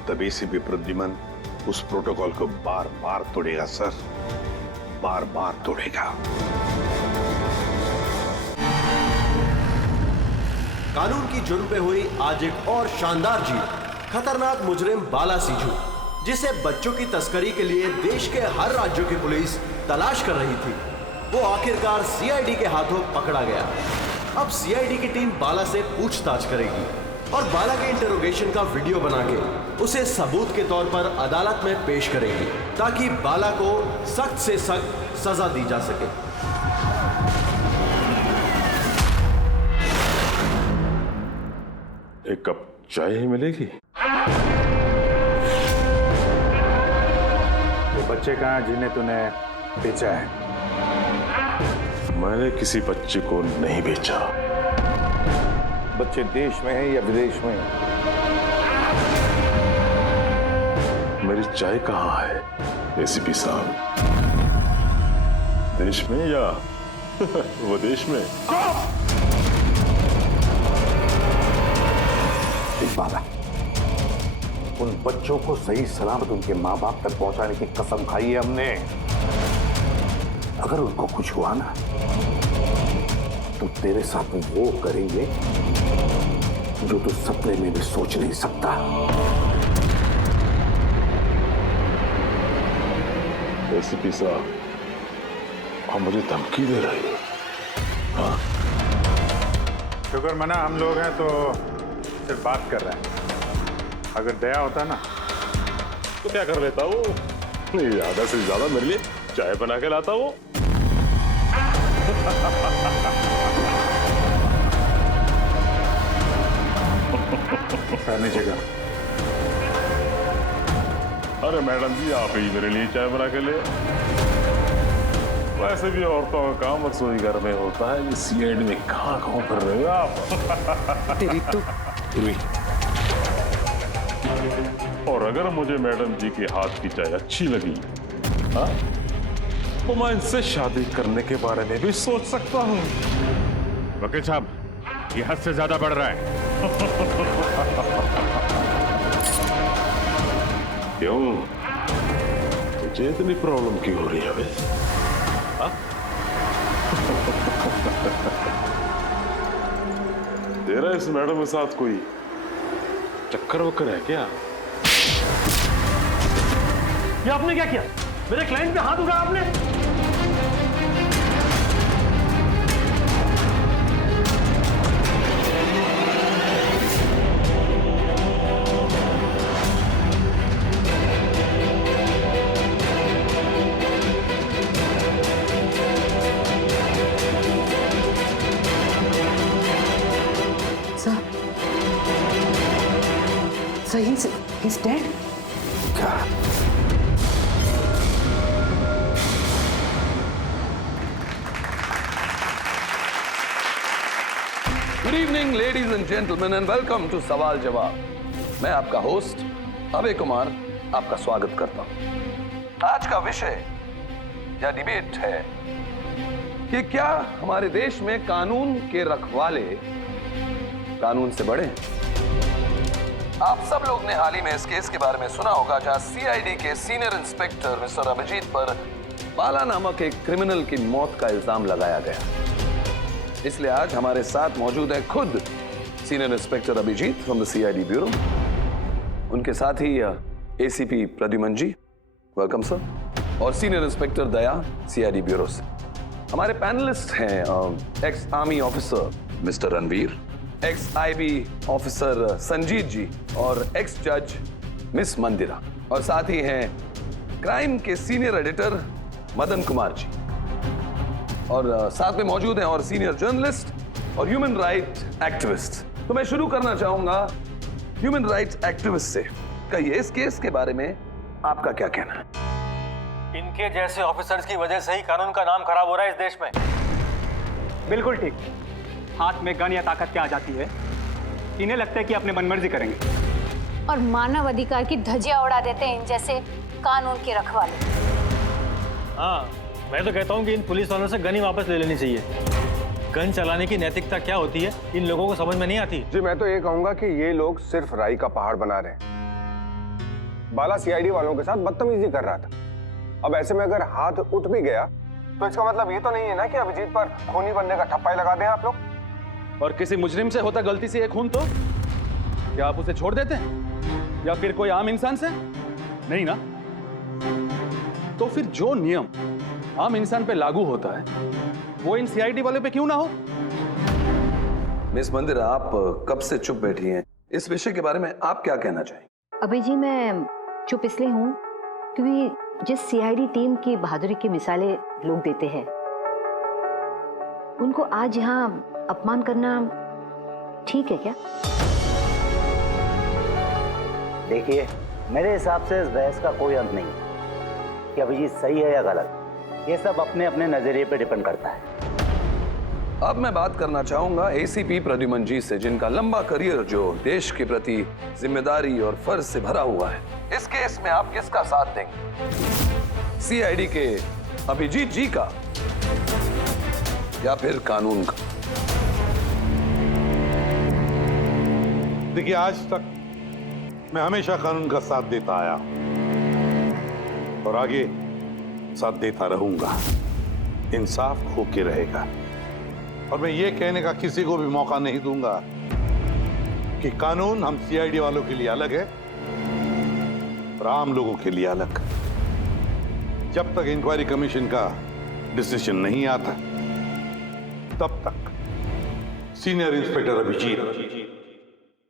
तब एसीपी प्रद्युमन उस प्रोटोकॉल को बार बार तोड़ेगा सर, बार बार तोड़ेगा। कानून की जुर्म पे हुई आज एक और शानदार जीत। खतरनाक मुजरिम बाला सिंजू, जिसे बच्चों की तस्करी के लिए देश के हर राज्यों की पुलिस तलाश कर रही थी, वो आखिरकार सीआईडी के हाथों पकड़ा गया। अब सीआईडी की टीम बाला से पूछताछ करेगी और बाला के इंटरोगेशन का वीडियो बना के उसे सबूत के तौर पर अदालत में पेश करेगी, ताकि बाला को सख्त से सख्त सजा दी जा सके। एक कप चाय ही मिलेगी? वो बच्चे कहाँ जिन्हें तूने बेचा है? मैंने किसी बच्चे को नहीं बेचा। बच्चे देश में है या विदेश में? मेरी चाय कहाँ है एसीपी साहब? देश में या विदेश में? बाला, उन बच्चों को सही सलामत उनके माँ बाप तक पहुंचाने की कसम खाई है हमने। अगर उनको कुछ हुआ ना, तो तेरे साथ वो करेंगे जो तू सपने में भी सोच नहीं सकता। एसीपी साहब, आप मुझे धमकी दे रहे हो? हाँ? शुक्र मना हम लोग हैं तो सिर्फ बात कर रहे हैं। अगर दया होता ना तो क्या कर लेता वो? ज्यादा से ज्यादा मेरे लिए चाय बना के लाता वो। नीचे का। अरे मैडम जी, आप ही मेरे लिए चाय बना के ले। वैसे भी औरतों का काम रसोई घर में होता है, ये सीआईडी में कहाँ कर रहे हो आप? तेरी तो और अगर मुझे मैडम जी के हाथ की चाय अच्छी लगी, हाँ, तो मैं इनसे शादी करने के बारे में भी सोच सकता हूँ। वकील साहब, ये हद से ज्यादा बढ़ रहा है। क्यों? तुझे इतनी प्रॉब्लम क्यों हो रही है बे? हाँ? तेरा इस मैडम के साथ कोई चक्कर वक्कर है क्या? ये आपने क्या किया? मेरे क्लाइंट पे हाथ उठाया आपने? So he's dead? Good evening ladies and gentleman and welcome to सवाल जवाब। मैं आपका होस्ट अभय कुमार आपका स्वागत करता हूं। आज का विषय या डिबेट है कि क्या हमारे देश में कानून के रखवाले कानून से बड़े हैं? आप सब लोग ने हाल ही में इस केस के बारे में सुना होगा, जहां सीआईडी के सीनियर इंस्पेक्टर मिस्टर अभिजीत पर बाला नामक एक क्रिमिनल की मौत का इल्जाम लगाया गया। इसलिए आज हमारे साथ मौजूद है खुद senior inspector Abhijeet from the CID bureau उनके साथ ही ACP Pradyuman ji, welcome sir, और senior inspector Daya, CID bureau से। हमारे पैनलिस्ट हैं ex army officer mister Ranveer, ex IB officer Sanjeet ji और एक्स जज मिस मंदिरा, और साथ ही हैं क्राइम के सीनियर एडिटर मदन कुमार जी, और साथ में मौजूद हैं और सीनियर जर्नलिस्ट और ह्यूमन राइट एक्टिविस्ट। तो मैं शुरू करना चाहूंगा ह्यूमन राइट्स एक्टिविस्ट से। कहिए, इस केस के बारे में आपका क्या कहना है? इनके जैसे ऑफिसर्स की वजह से ही कानून का नाम खराब हो रहा है इस देश में। बिल्कुल ठीक। हाथ में गन या ताकत क्या आ जाती है, इन्हें लगता है कि अपने मनमर्जी करेंगे और मानव अधिकार की धज्जियां उड़ा देते हैं इन जैसे कानून के रखवाले। हाँ, मैं तो कहता हूँ कि इन पुलिस वालों से गन ही वापस ले लेनी चाहिए। गन चलाने की नैतिकता क्या होती है इन लोगों को समझ में नहीं आती। जी, मैं तो ये कहूंगा कि ये लोग सिर्फ राई का पहाड़ बना रहे हैं। बाला सीआईडी वालों के साथ बदतमीजी कर रहा था। अब ऐसे में अगर हाथ उठ भी गया तो इसका मतलब ये तो नहीं है ना कि अभिजीत पर खूनी बनने का ठप्पा ही लगा दें आप लोग। और किसी मुजरिम से होता गलती से एक खून तो क्या आप उसे छोड़ देते हैं, या फिर कोई आम इंसान से? नहीं ना। तो फिर जो नियम आम इंसान पे लागू होता है वो इन सीआईडी वाले पे क्यों ना हो? मिस मंदिरा, आप कब से चुप बैठी हैं? इस विषय के बारे में आप क्या कहना चाहेंगे? अभी जी मैं चुप इसलिए हूँ क्योंकि जिस सीआईडी टीम की बहादुरी की मिसालें लोग देते हैं, उनको आज यहाँ अपमान करना ठीक है क्या? देखिए, मेरे हिसाब से इस बहस का कोई अंत नहीं कि अभिजीत सही है या गलत। ये सब अपने अपने नजरिए पे डिपेंड करता है। अब मैं बात करना चाहूंगा एसीपी प्रद्युमन जी से, जिनका लंबा करियर जो देश के प्रति जिम्मेदारी और फर्ज से भरा हुआ है। इस केस में आप किसका साथ देंगे? सीआईडी के अभिजीत जी का या फिर कानून का? देखिए, आज तक मैं हमेशा कानून का साथ देता आया और आगे साथ देता रहूंगा। इंसाफ होके रहेगा और मैं ये कहने का किसी को भी मौका नहीं दूंगा कि कानून हम सीआईडी वालों के लिए अलग है और आम लोगों के लिए अलग। जब तक इंक्वायरी कमीशन का डिसीजन नहीं आता तब तक सीनियर इंस्पेक्टर अभिजीत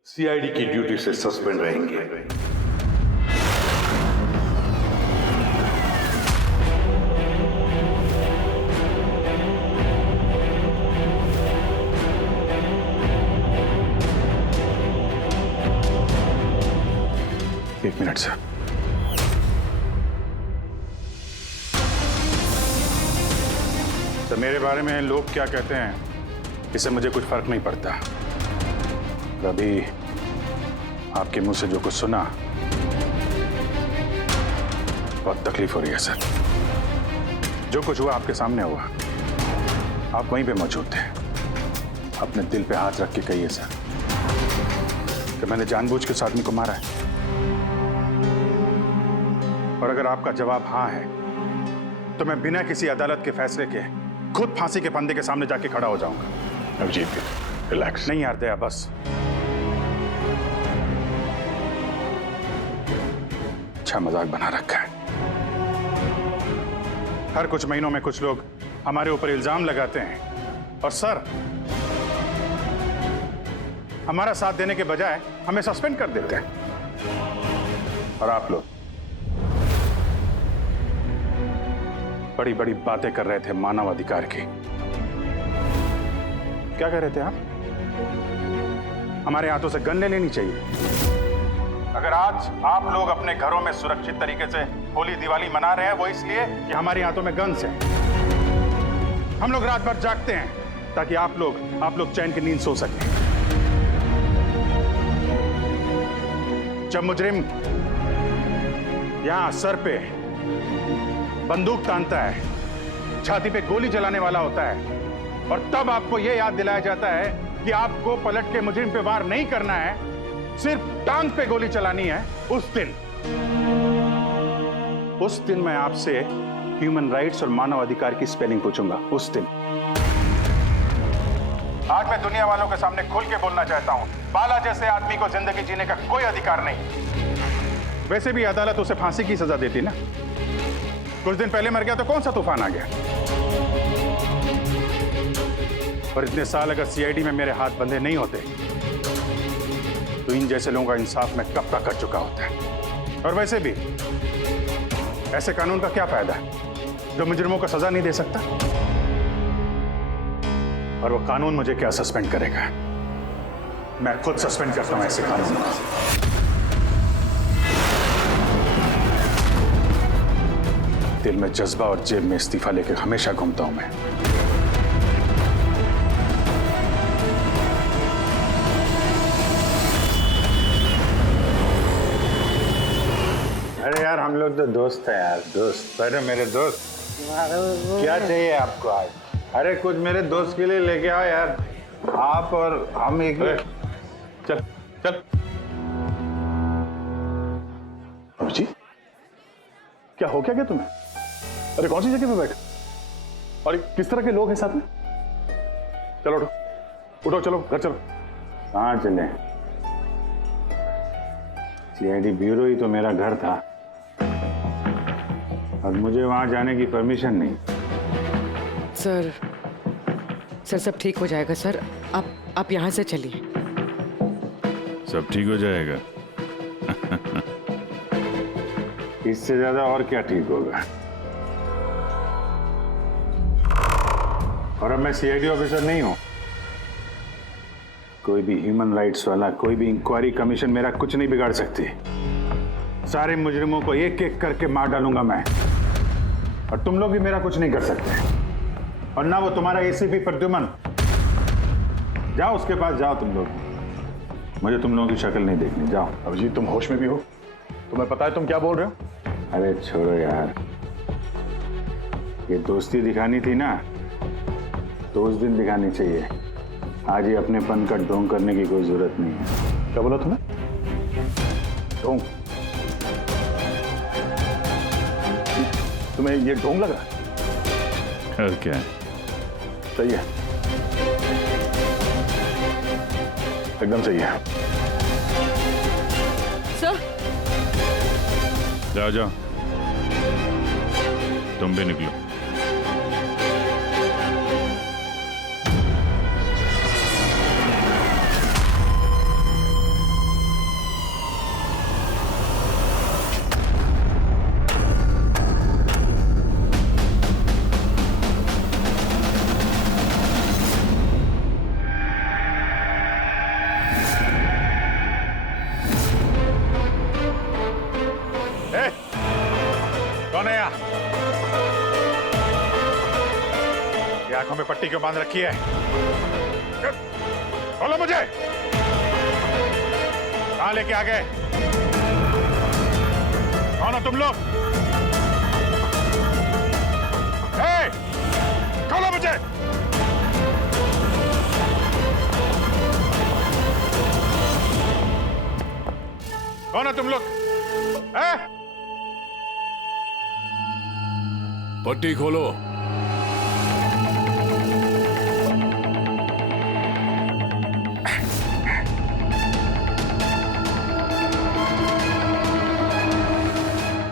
सीआईडी की ड्यूटी से सस्पेंड रहेंगे। एक मिनट सर। तो मेरे बारे में लोग क्या कहते हैं इससे मुझे कुछ फर्क नहीं पड़ता। अभी आपके मुंह से जो कुछ सुना बहुत तकलीफ हो रही है सर। जो कुछ हुआ आपके सामने हुआ, आप वहीं पे मौजूद थे। अपने दिल पे हाथ रख के कहिए सर कि मैंने जानबूझ के उस आदमी को मारा है। और अगर आपका जवाब हाँ है तो मैं बिना किसी अदालत के फैसले के खुद फांसी के फंदे के सामने जाके खड़ा हो जाऊंगा। अभिजीत, रिलैक्स। नहीं यार दया, बस अच्छा मजाक बना रखा है। हर कुछ महीनों में कुछ लोग हमारे ऊपर इल्जाम लगाते हैं और सर हमारा साथ देने के बजाय हमें सस्पेंड कर देते हैं। और आप लोग बड़ी बड़ी बातें कर रहे थे मानव अधिकार की। क्या कह रहे थे आप? हमारे हाथों से गन ले लेनी चाहिए। अगर आज आप लोग अपने घरों में सुरक्षित तरीके से होली दिवाली मना रहे हैं वो इसलिए कि हमारे हाथों में गन्स हैं। हम लोग रात भर जागते हैं ताकि आप लोग चैन की नींद सो सकें। जब मुजरिम यहां सर पे बंदूक तानता है, छाती पे गोली चलाने वाला होता है और तब आपको यह याद दिलाया जाता है कि आपको पलट के मुजरिम पे वार नहीं करना है, सिर्फ टांग पे गोली चलानी है, उस दिन मैं आपसे ह्यूमन राइट्स और मानव अधिकार की स्पेलिंग पूछूंगा। उस दिन। आज मैं दुनिया वालों के सामने खुल के बोलना चाहता हूं, बाला जैसे आदमी को जिंदगी जीने का कोई अधिकार नहीं। वैसे भी अदालत उसे फांसी की सजा देती ना। कुछ दिन पहले मर गया तो कौन सा तूफान आ गया। और इतने साल अगर सीआईडी में मेरे हाथ बंधे नहीं होते तो इन जैसे लोगों का इंसाफ मैं कब का कर चुका होता है। और वैसे भी ऐसे कानून का क्या फायदा है जो मुजरिमों को सजा नहीं दे सकता। और वो कानून मुझे क्या सस्पेंड करेगा, मैं खुद सस्पेंड करता हूं ऐसे कानून को। दिल में जज्बा और जेब में इस्तीफा लेकर हमेशा घूमता हूं मैं। अरे यार हम लोग तो दोस्त हैं यार, दोस्त। अरे मेरे दोस्त, क्या चाहिए आपको आज? अरे कुछ मेरे दोस्त के लिए लेके आओ यार। आप और हम एक चल चल। अभिजीत, क्या हो क्या तुम्हें? अरे कौन सी जगह पे बैठे और किस तरह के लोग हैं साथ में? चलो उठो उठो, चलो घर चलो। कहाँ चले? सीआईडी ब्यूरो ही तो मेरा घर था और मुझे वहां जाने की परमिशन नहीं। सर सब ठीक हो जाएगा सर, आप यहाँ से चलिए। सब ठीक हो जाएगा। इससे ज्यादा और क्या ठीक होगा। और अब मैं सीआईडी ऑफिसर नहीं हूं। कोई भी ह्यूमन राइट्स वाला, कोई भी इंक्वायरी कमीशन मेरा कुछ नहीं बिगाड़ सकती। सारे मुजरिमों को एक एक करके मार डालूंगा मैं, और तुम लोग भी मेरा कुछ नहीं कर सकते। और ना वो तुम्हारा एसीपी प्रद्युमन। जाओ उसके पास जाओ तुम लोग, मुझे तुम लोगों की शक्ल नहीं देखनी। जाओ। अभिजीत तुम होश में भी हो? तुम्हें पता है तुम क्या बोल रहे हो? अरे छोड़ो यार, ये दोस्ती दिखानी थी ना तो उस दिन दिखानी चाहिए। आज ये अपनेपन का ढोंग करने की कोई जरूरत नहीं है। क्या बोला तुमने? ढोंग? तुम्हें ये ढोंग लग रहा है? और क्या? सही है, एकदम सही है। सर जाओ जाओ, तुम भी निकलो। आंखों में पट्टी क्यों बांध रखी है? बोलो मुझे, कहां लेके आ गए? कौन हो तुम लोग? खोलो मुझे। कौन हो तुम लोग? पट्टी खोलो।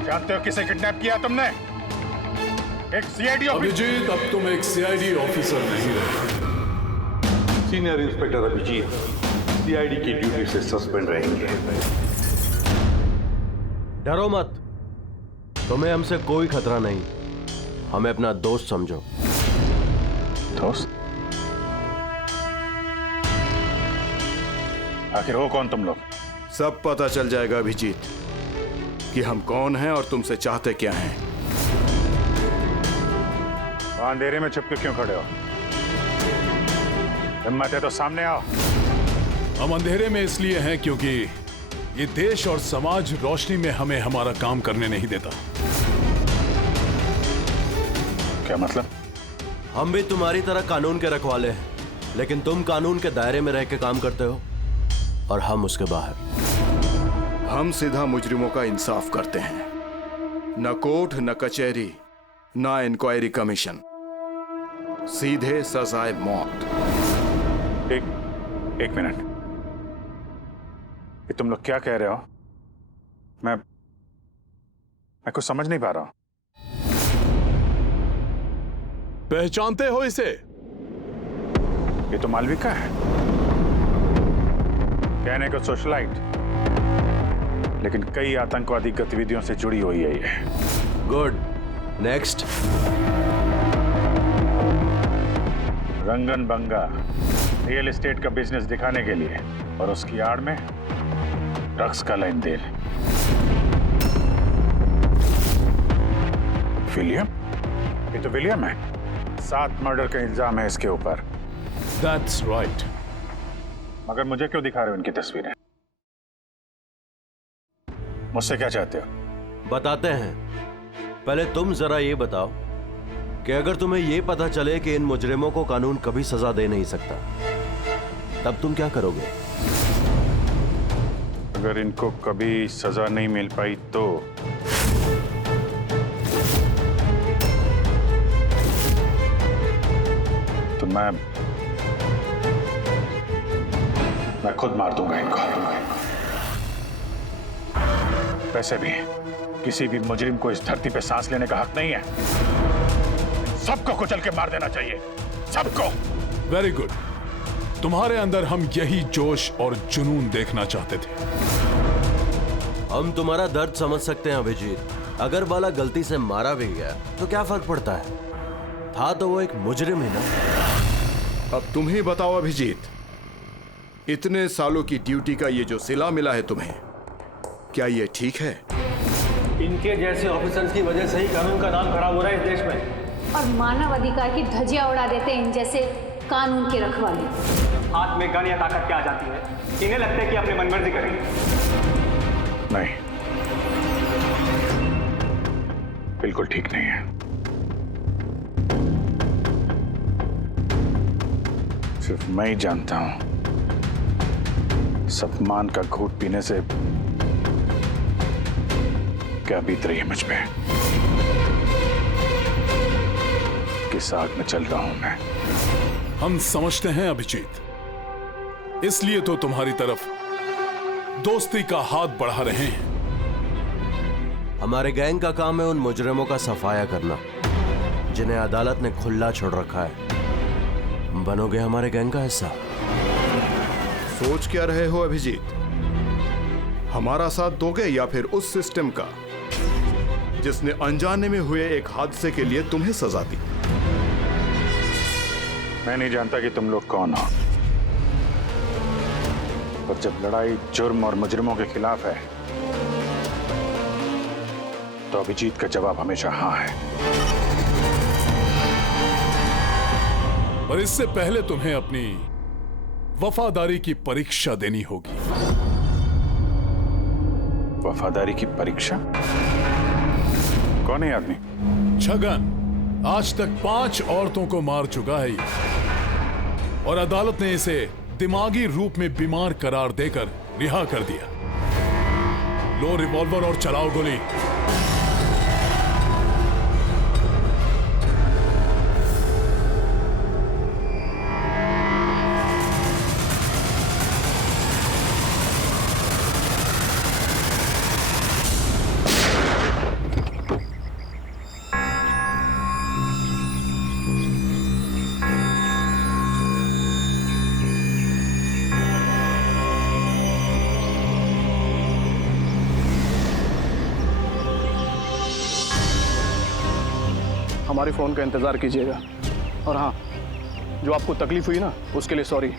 जानते हो किसे किडनैप किया तुमने? एक सीआईडी अभिजीत, अब तुम एक सीआईडी ऑफिसर नहीं रहे। सीनियर इंस्पेक्टर अभिजीत सीआईडी की ड्यूटी से सस्पेंड रहेंगे। डरो मत, तुम्हें हमसे कोई खतरा नहीं। हमें अपना दोस्त समझो। दोस्त? आखिर हो कौन तुम लोग? सब पता चल जाएगा अभिजीत कि हम कौन हैं और तुमसे चाहते क्या हैं। अंधेरे में छुप के क्यों खड़े हो? हिम्मत है तो सामने आओ। हम अंधेरे में इसलिए हैं क्योंकि ये देश और समाज रोशनी में हमें हमारा काम करने नहीं देता। क्या मतलब? हम भी तुम्हारी तरह कानून के रखवाले हैं, लेकिन तुम कानून के दायरे में रह के काम करते हो और हम उसके बाहर। हम सीधा मुजरिमों का इंसाफ करते हैं, न कोर्ट न कचहरी न इंक्वायरी कमीशन, सीधे सजाए मौत। एक मिनट, ये तुम लोग क्या कह रहे हो? मैं कुछ समझ नहीं पा रहा हूं। पहचानते हो इसे? ये तो मालविका है, कहने को सोशलाइट, लेकिन कई आतंकवादी गतिविधियों से जुड़ी हुई है ये। Good, next. Rangan Banga real estate का बिजनेस दिखाने के लिए और उसकी आड़ में ड्रग्स का लेन देन। विलियम, ये तो विलियम है। 7 मर्डर का इल्जाम है इसके ऊपर। That's right. मगर मुझे क्यों दिखा रहे हो इनकी तस्वीरें? मुझसे क्या चाहते हो? बताते हैं। पहले तुम जरा ये बताओ कि अगर तुम्हें ये पता चले कि इन मुजरिमों को कानून कभी सजा दे नहीं सकता, तब तुम क्या करोगे? अगर इनको कभी सजा नहीं मिल पाई तो मैं खुद मार दूंगा इनको। वैसे भी किसी भी मुजरिम को इस धरती पे सांस लेने का हक नहीं है। सबको कुचल के मार देना चाहिए, सबको। Very good. तुम्हारे अंदर हम यही जोश और जुनून देखना चाहते थे। हम तुम्हारा दर्द समझ सकते हैं अभिजीत। अगर बाला गलती से मारा भी गया तो क्या फर्क पड़ता है? था तो वो एक मुजरिम ही ना। अब तुम ही बताओ अभिजीत, इतने सालों की ड्यूटी का ये जो सिला मिला है तुम्हें, क्या ये ठीक है? इनके जैसे ऑफिसर्स की वजह से ही कानून का नाम खराब हो रहा है इस देश में। और मानव अधिकार की धज्जियां उड़ा देते हैं इन जैसे कानून के रखवाले। हाथ में गन या ताकत क्या आ जाती है? इन्हें लगता है कि अपनी मनमर्जी करेंगे। नहीं, बिल्कुल ठीक नहीं है। सिर्फ मैं ही जानता हूं सम्मान का घूंट पीने से क्या बीत रही है मुझ पे। किस आग में चल रहा हूं मैं। हम समझते हैं अभिजीत, इसलिए तो तुम्हारी तरफ दोस्ती का हाथ बढ़ा रहे हैं। हमारे गैंग का काम है उन मुजरिमों का सफाया करना जिन्हें अदालत ने खुला छोड़ रखा है। बनोगे हमारे गैंग का हिस्सा? सोच क्या रहे हो अभिजीत? हमारा साथ दोगे या फिर उस सिस्टम का जिसने अनजाने में हुए एक हादसे के लिए तुम्हें सजा दी? मैं नहीं जानता कि तुम लोग कौन हो, पर जब लड़ाई जुर्म और मुजरिमों के खिलाफ है तो अभिजीत का जवाब हमेशा हाँ है। और इससे पहले तुम्हें अपनी वफादारी की परीक्षा देनी होगी। वफादारी की परीक्षा? कौन है आदमी? छगन आज तक 5 औरतों को मार चुका है और अदालत ने इसे दिमागी रूप में बीमार करार देकर रिहा कर दिया। लो रिवॉल्वर और चलाओ गोली। हमारे फ़ोन का इंतज़ार कीजिएगा। और हाँ, जो आपको तकलीफ हुई ना, उसके लिए सॉरी।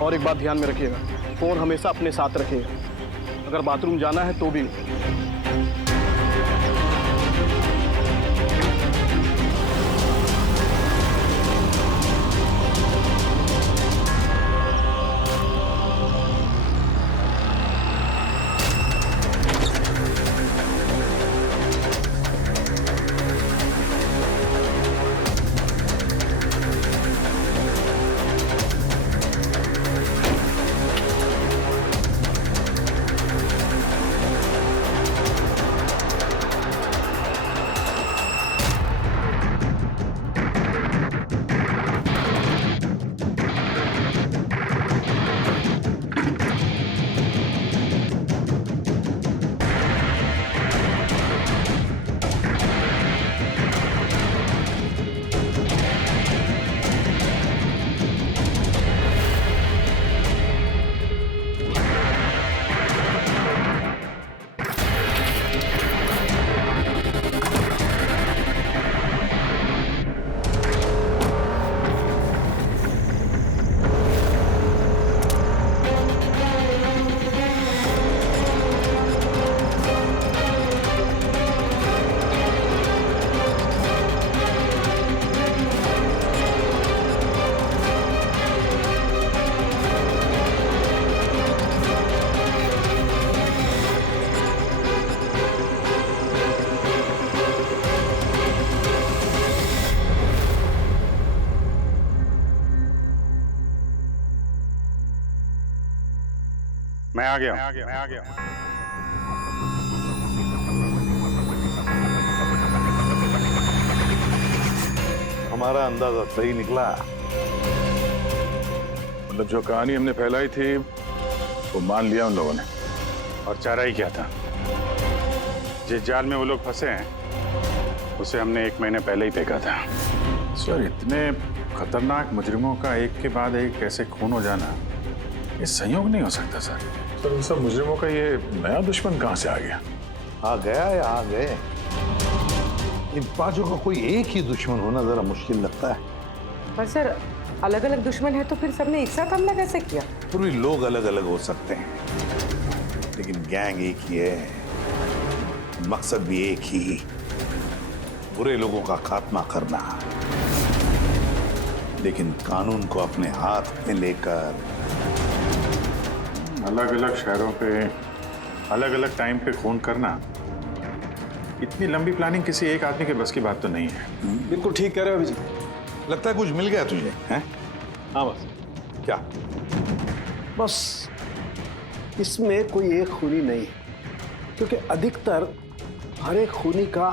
और एक बात ध्यान में रखिएगा, फ़ोन हमेशा अपने साथ रखिएगा। अगर बाथरूम जाना है तो भी। मैं आ गया। हमारा अंदाजा सही निकला। मतलब जो कहानी हमने फैलाई थी वो मान लिया उन लोगों ने। और चारा ही क्या था? जिस जाल में वो लोग फंसे हैं उसे हमने 1 महीने पहले ही फेंका था। सर, इतने खतरनाक मुजरिमों का एक के बाद एक कैसे खून हो जाना, ये संयोग नहीं हो सकता सर। सर, इन सब मुजरिमों का ये नया दुश्मन कहाँ से आ गया? आ गया या आ गए? इन पांचों का कोई एक ही दुश्मन होना जरा मुश्किल लगता है। पर सर, अलग अलग दुश्मन है तो फिर सबने एक साथ हमला कैसे किया? फिर भी लोग अलग अलग हो सकते हैं, लेकिन गैंग एक ही है, मकसद भी एक ही, बुरे लोगों का खात्मा करना। लेकिन कानून को अपने हाथ में लेकर अलग अलग शहरों पे अलग अलग टाइम पे खून करना, इतनी लंबी प्लानिंग किसी एक आदमी के बस की बात तो नहीं है। बिल्कुल ठीक कह रहे हो अभिजीत। लगता है कुछ मिल गया तुझे, हैं? हाँ बस। क्या? बस इसमें कोई एक खूनी नहीं है, क्योंकि अधिकतर हर एक खूनी का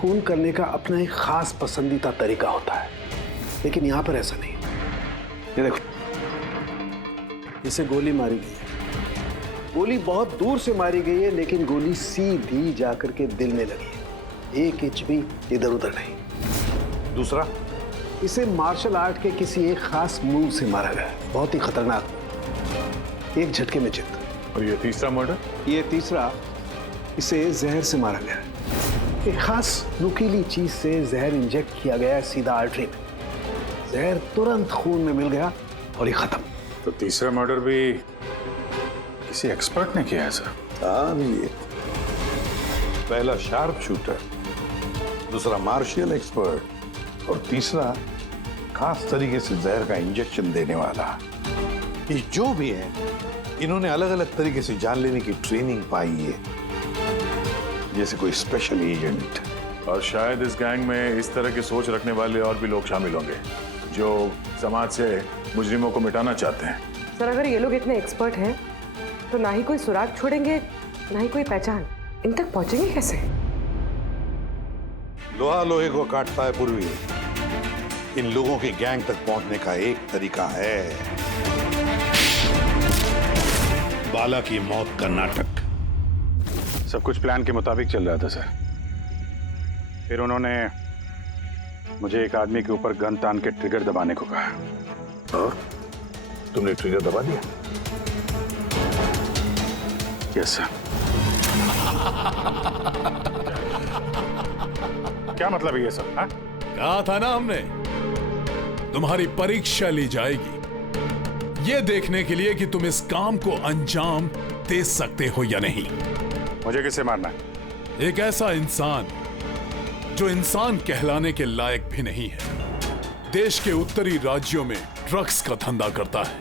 खून करने का अपना एक खास पसंदीदा तरीका होता है, लेकिन यहां पर ऐसा नहीं। ये देखो, इसे गोली मारी गई है। गोली बहुत दूर से मारी गई है, लेकिन गोली सीधी जाकर के दिल में लगी है, 1 इंच भी इधर उधर नहीं। दूसरा, इसे मार्शल आर्ट के किसी एक खास मूव से मारा गया है, बहुत ही खतरनाक, एक झटके में चित। और ये तीसरा मर्डर? ये तीसरा, इसे जहर से मारा गया है। एक खास नुकीली चीज से जहर इंजेक्ट किया गया है सीधा आर्टरी में। जहर तुरंत खून में मिल गया और ये खत्म। तो तीसरा मर्डर भी किसी एक्सपर्ट ने किया है सर? हाँ जी, पहला शार्प शूटर, दूसरा मार्शियल एक्सपर्ट और तीसरा खास तरीके से जहर का इंजेक्शन देने वाला। ये जो भी है, इन्होंने अलग अलग तरीके से जान लेने की ट्रेनिंग पाई है, जैसे कोई स्पेशल एजेंट। और शायद इस गैंग में इस तरह की सोच रखने वाले और भी लोग शामिल होंगे जो समाज से मुजरिमों को मिटाना चाहते हैं। सर, अगर ये लोग इतने एक्सपर्ट हैं तो ना ही कोई सुराग छोड़ेंगे, ना ही कोई पहचान। इन तक पहुंचेंगे कैसे? लोहा लोहे को काटता है पूर्वी। इन लोगों की गैंग तक पहुंचने का एक तरीका है, बाला की मौत का नाटक। सब कुछ प्लान के मुताबिक चल रहा था सर। फिर उन्होंने मुझे एक आदमी के ऊपर गन तान के ट्रिगर दबाने को कहा। और तुमने ट्रिगर दबा दिया? Yes sir. क्या मतलब है ये सब? हाँ? कहा था ना हमने, तुम्हारी परीक्षा ली जाएगी ये देखने के लिए कि तुम इस काम को अंजाम दे सकते हो या नहीं। मुझे किससे मारना है? एक ऐसा इंसान जो इंसान कहलाने के लायक भी नहीं है, देश के उत्तरी राज्यों में ड्रग्स का धंधा करता है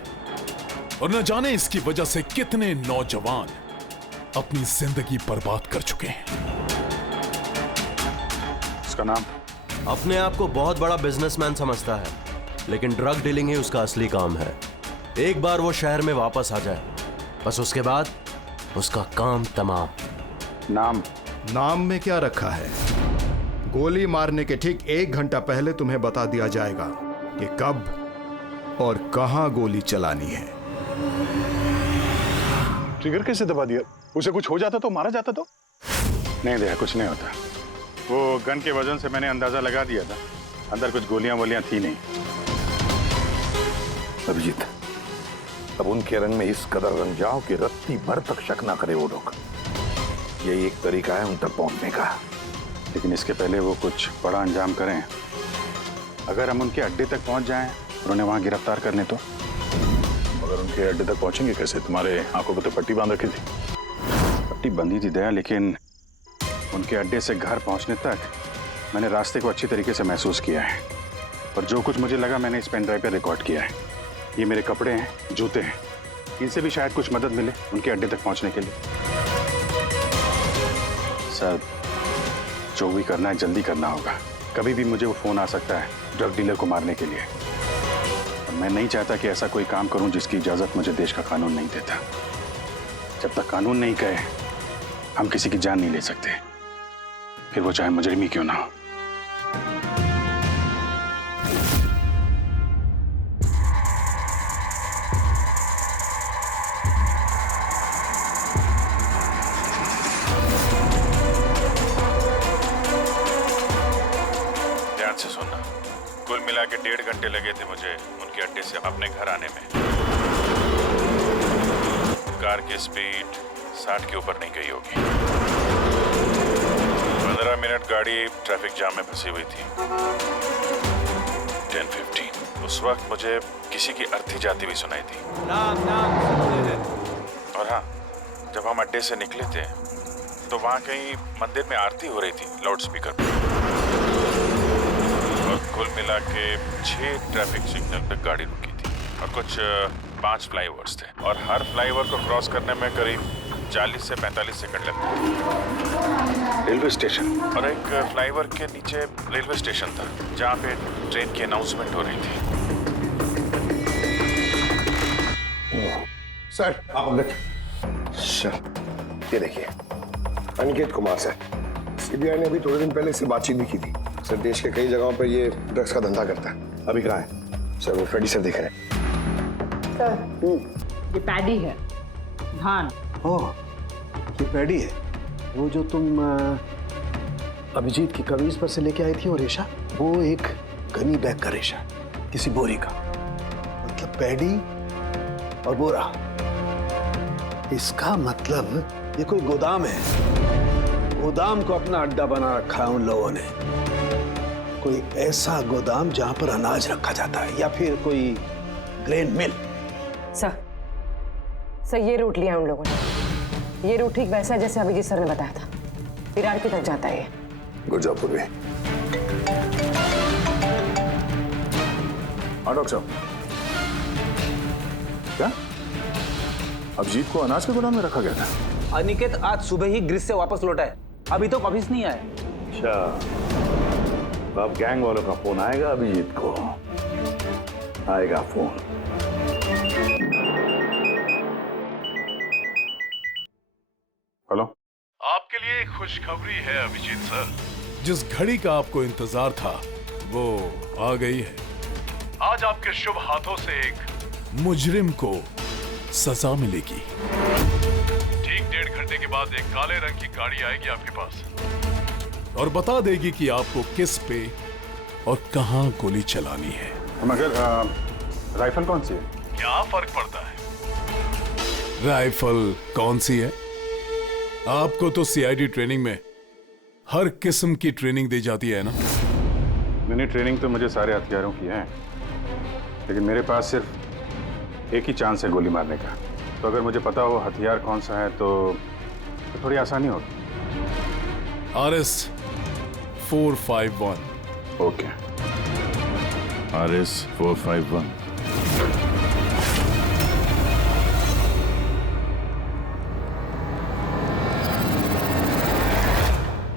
और न जाने इसकी वजह से कितने नौजवान अपनी जिंदगी बर्बाद कर चुके हैं। उसका नाम? अपने आप को बहुत बड़ा बिजनेसमैन समझता है, लेकिन ड्रग डीलिंग ही उसका असली काम है। एक बार वो शहर में वापस आ जाए, बस उसके बाद उसका काम तमाम। नाम में क्या रखा है? गोली मारने के ठीक 1 घंटा पहले तुम्हें बता दिया जाएगा कि कब और कहां गोली चलानी है। ट्रिगर कैसे दबा दिया? उसे कुछ हो जाता तो, मारा जाता तो? नहीं दया, कुछ नहीं होता। वो गन के वजन से मैंने अंदाजा लगा दिया था, अंदर कुछ गोलियां वोलियां थी नहीं। अभिजीत, अब उनके रंग में इस कदर रंग जाओ कि रत्ती भर तक शक ना करे वो लोग। यही एक तरीका है उन तक पहुंचने का। लेकिन इसके पहले वो कुछ बड़ा अंजाम करें। अगर हम उनके अड्डे तक पहुंच जाएं और उन्हें वहां गिरफ्तार कर लें तो? मगर उनके अड्डे तक पहुंचेंगे कैसे? तुम्हारे आंखों पर तो पट्टी बांध रखी थी। पट्टी बंधी थी दया, लेकिन उनके अड्डे से घर पहुंचने तक मैंने रास्ते को अच्छी तरीके से महसूस किया है। और जो कुछ मुझे लगा मैंने इस पेन ड्राइव पर रिकॉर्ड किया है। ये मेरे कपड़े हैं, जूते हैं, इनसे भी शायद कुछ मदद मिले उनके अड्डे तक पहुंचने के लिए। सर, जो भी करना है जल्दी करना होगा। कभी भी मुझे वो फोन आ सकता है ड्रग डीलर को मारने के लिए। मैं नहीं चाहता कि ऐसा कोई काम करूं जिसकी इजाजत मुझे देश का कानून नहीं देता। जब तक कानून नहीं कहे हम किसी की जान नहीं ले सकते, फिर वो चाहे मुजरिम ही क्यों ना हो। ध्यान से सुनना, कुल मिला के 1.5 घंटे लगे थे मुझे उनके अड्डे से अपने घर आने में। कार की स्पीड 60 के ऊपर नहीं गई होगी। 15 मिनट गाड़ी ट्रैफिक जाम में फंसी हुई थी। 10:15 उस वक्त मुझे किसी की अर्थी जाती हुई सुनाई थी। और हाँ, जब हम अड्डे से निकले थे तो वहाँ कहीं मंदिर में आरती हो रही थी लाउड स्पीकर पे। और कुल मिला के 6 ट्रैफिक सिग्नल पे गाड़ी रुकी थी और कुछ 5 फ्लाईओवर्स थे और हर फ्लाईओवर को क्रॉस करने में करीब 40 से 45 सेकंड लगते। रेलवे स्टेशन और एक फ्लाईओवर के नीचे रेलवे स्टेशन था जहाँ पे ट्रेन की अनाउंसमेंट हो रही थी। सर आप अंदर। सर ये देखिए, अनिकेत कुमार सर, सीबीआई ने अभी थोड़े दिन पहले इससे बातचीत भी की थी। सर देश के कई जगहों पर ये ड्रग्स का धंधा करता है। अभी कहाँ है? सर वो फ्रेडी सर देख रहे हैं। ये पैडी है, धान। ओह, ये पैडी है। वो जो तुम अभिजीत की कमीज पर से लेके आई थी वो रेशा, वो एक गनी बैग का रेशा, किसी बोरी का। मतलब पैडी और बोरा, इसका मतलब ये कोई गोदाम है। गोदाम को अपना अड्डा बना रखा है उन लोगों ने। कोई ऐसा गोदाम जहां पर अनाज रखा जाता है, या फिर कोई ग्रेन मिल। सर ये रूट लिया उन लोगों ने। ये रूट ठीक वैसा है जैसे अभिजीत सर ने बताया था, विरार की तरफ जाता है ये। गुरजापुर में। हाँ डॉक्टर साहब, क्या अभिजीत को अनाज के गोदाम में रखा गया था? अनिकेत आज सुबह ही ग्रीस से वापस लौटा है, अभी तो ऑफिस नहीं आया। अच्छा, तो अब गैंग वालों का फोन आएगा अभिजीत को, आएगा फोन। हेलो, आपके लिए एक खुशखबरी है अभिजीत सर। जिस घड़ी का आपको इंतजार था वो आ गई है। आज आपके शुभ हाथों से एक मुजरिम को सजा मिलेगी। ठीक 1.5 घंटे के बाद एक काले रंग की गाड़ी आएगी आपके पास और बता देगी कि आपको किस पे और कहां गोली चलानी है। मगर राइफल कौन सी है? क्या फर्क पड़ता है राइफल कौन सी है? आपको तो सीआईडी ट्रेनिंग में हर किस्म की ट्रेनिंग दी जाती है ना। मैंने ट्रेनिंग तो मुझे सारे हथियारों की है, लेकिन मेरे पास सिर्फ एक ही चांस है गोली मारने का। तो अगर मुझे पता हो हथियार कौन सा है तो थोड़ी आसानी होगी। RS 451। Okay, RS 451।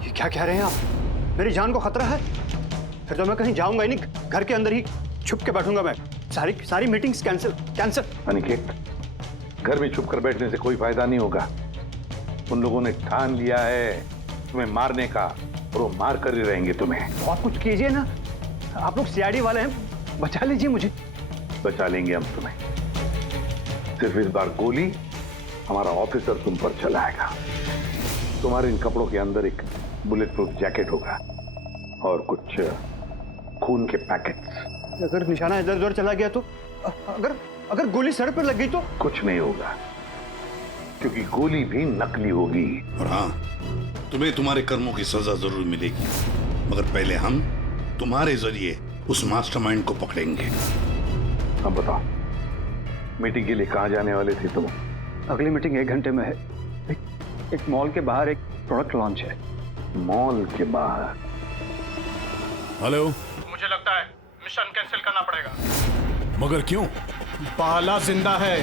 ये क्या कह रहे हैं आप? मेरी जान को खतरा है? फिर तो मैं कहीं जाऊंगा ही नहीं, घर के अंदर ही छुप के बैठूंगा मैं। सारी मीटिंग्स कैंसिल। अनिकेत, घर में छुप कर बैठने से कोई फायदा नहीं होगा। उन लोगों ने ठान लिया है तुम्हें मारने का, और वो मार कर ही रहेंगे तुम्हें। तो आप कुछ कीजिए ना, आप लोग सीआईडी वाले हैं, बचा लीजिए मुझे। बचा लेंगे हम तुम्हें। सिर्फ इस बार गोली हमारा ऑफिसर तुम पर चलाएगा। तुम्हारे इन कपड़ों के अंदर एक बुलेट प्रूफ जैकेट होगा और कुछ खून के पैकेट्स। अगर निशाना इधर उधर चला गया तो? अगर गोली सर पर लग गई तो? कुछ नहीं होगा, क्योंकि गोली भी नकली होगी। और हाँ, तुम्हें तुम्हारे कर्मों की सजा जरूर मिलेगी, मगर पहले हम तुम्हारे जरिए उस मास्टरमाइंड को पकड़ेंगे। अब बताओ, मीटिंग के लिए कहाँ जाने वाले थे तुम? अगली मीटिंग 1 घंटे में है। एक मॉल के बाहर एक प्रोडक्ट लॉन्च है। मॉल के बाहर? हेलो, मुझे लगता है मिशन कैंसिल करना पड़ेगा। मगर क्यों? बाला जिंदा है।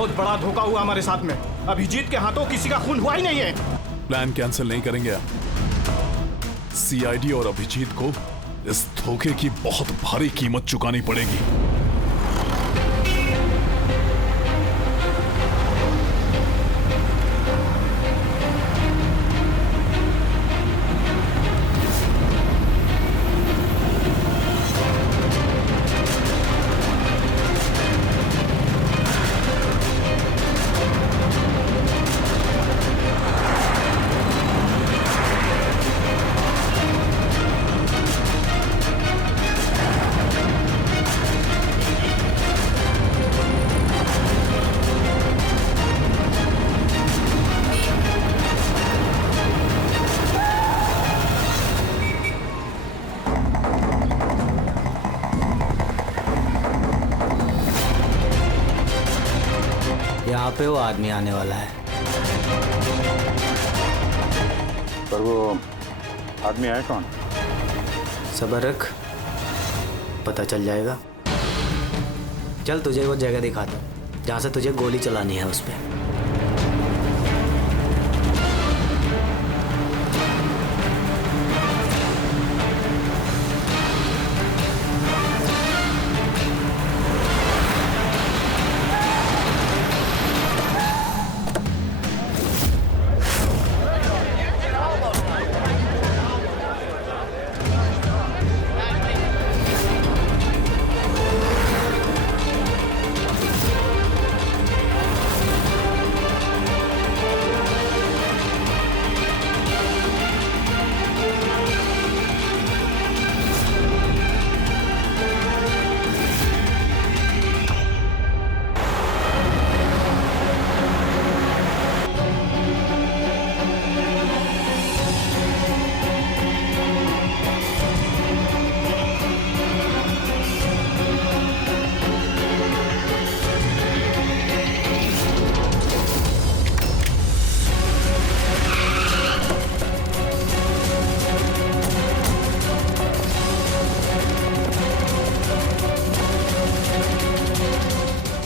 बहुत बड़ा धोखा हुआ हमारे साथ में। अभिजीत के हाथों किसी का खून हुआ ही नहीं है। प्लान कैंसिल नहीं करेंगे आप। सीआईडी और अभिजीत को इस धोखे की बहुत भारी कीमत चुकानी पड़ेगी। यहाँ पे वो आदमी आने वाला है। पर वो आदमी आया कौन? सब्र रख, पता चल जाएगा। चल तुझे वो जगह दिखाता हूँ जहाँ से तुझे गोली चलानी है उस पर।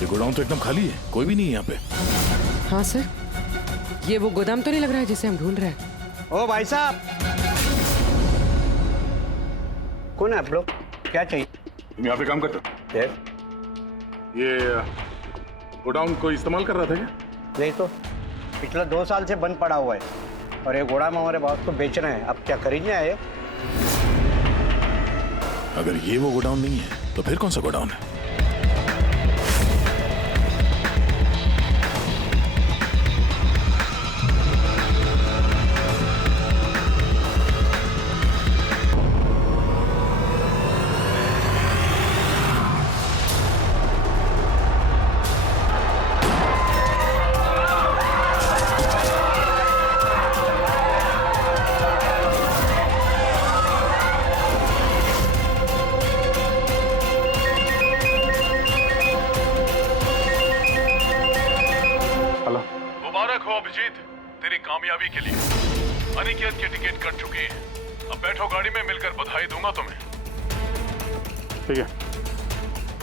गोडाउन तो एकदम खाली है, कोई भी नहीं है यहाँ पे। हाँ सर, ये वो गोदाम तो नहीं लग रहा है जिसे हम ढूंढ रहे हैं। ओ भाई साहब, कौन है आप लोग? क्या चाहिए? तुम यहाँ पे काम करते हो? ये गोडाउन को इस्तेमाल कर रहा था क्या? नहीं तो पिछले 2 साल से बंद पड़ा हुआ है और ये गोदाम हमारे बॉस को बेचना है। अब क्या खरीदने आए? अगर ये वो गोडाउन नहीं है तो फिर कौन सा गोडाउन है? अभिजीत, तेरी कामयाबी के लिए अनिकेत की टिकट कट चुकी है। अब बैठो गाड़ी में, मिलकर बधाई दूंगा तुम्हें। ठीक है,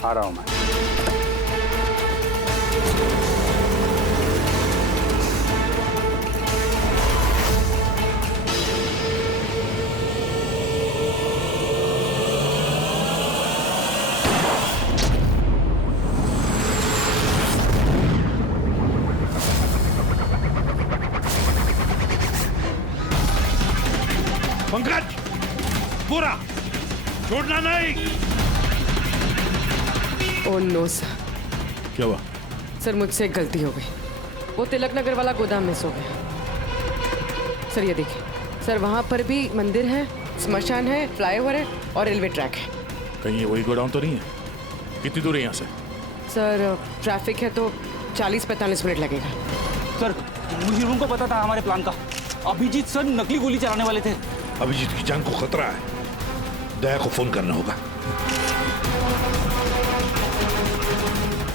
आ रहा हूं मैं। पंकज, पूरा छोड़ना नहीं। Oh no sir. क्या हुआ? सर मुझसे एक गलती हो गई। वो तिलक नगर वाला गोदाम मिस हो गया। सर ये देखिए, सर वहाँ पर भी मंदिर है, स्मशान है, फ्लाईओवर है और रेलवे ट्रैक है। कहीं ये वही गोडाउन तो नहीं है? कितनी दूर है यहाँ से? सर ट्रैफिक है तो 40-45 मिनट लगेगा। सर मुझे को पता था हमारे प्लान का। अभिजीत सर नकली गोली चलाने वाले थे। अभिजीत की जान को खतरा है, दया को फोन करना होगा।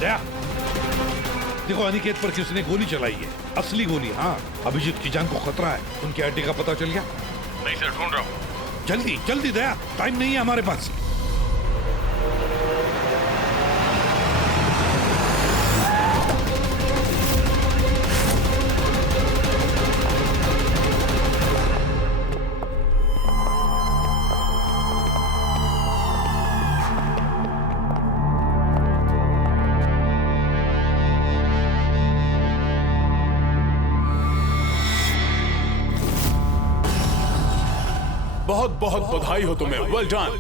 दया, देखो अनिकेत पर किसने गोली चलाई है, असली गोली। हाँ, अभिजीत की जान को खतरा है। उनकी आईडी का पता चल गया? नहीं सर, ढूंढ रहा हूँ। जल्दी जल्दी दया, टाइम नहीं है हमारे पास। बहुत बहुत बधाई हो तुम्हें, वेल डन।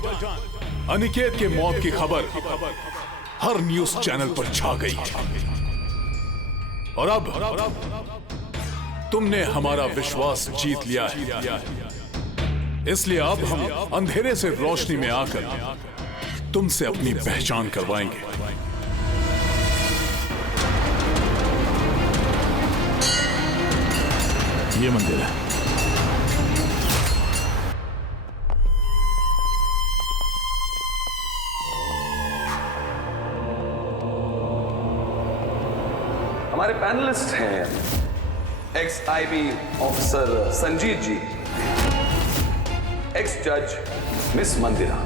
अनिकेत के मौत की खबर हर न्यूज चैनल पर छा गई है और अब तुमने हमारा विश्वास जीत लिया है। इसलिए अब हम अंधेरे से रोशनी में आकर तुमसे अपनी पहचान करवाएंगे। ये मंदिर है। हमारे पैनलिस्ट हैं ex IB officer Sanjeet ji, ex जज miss Mandira,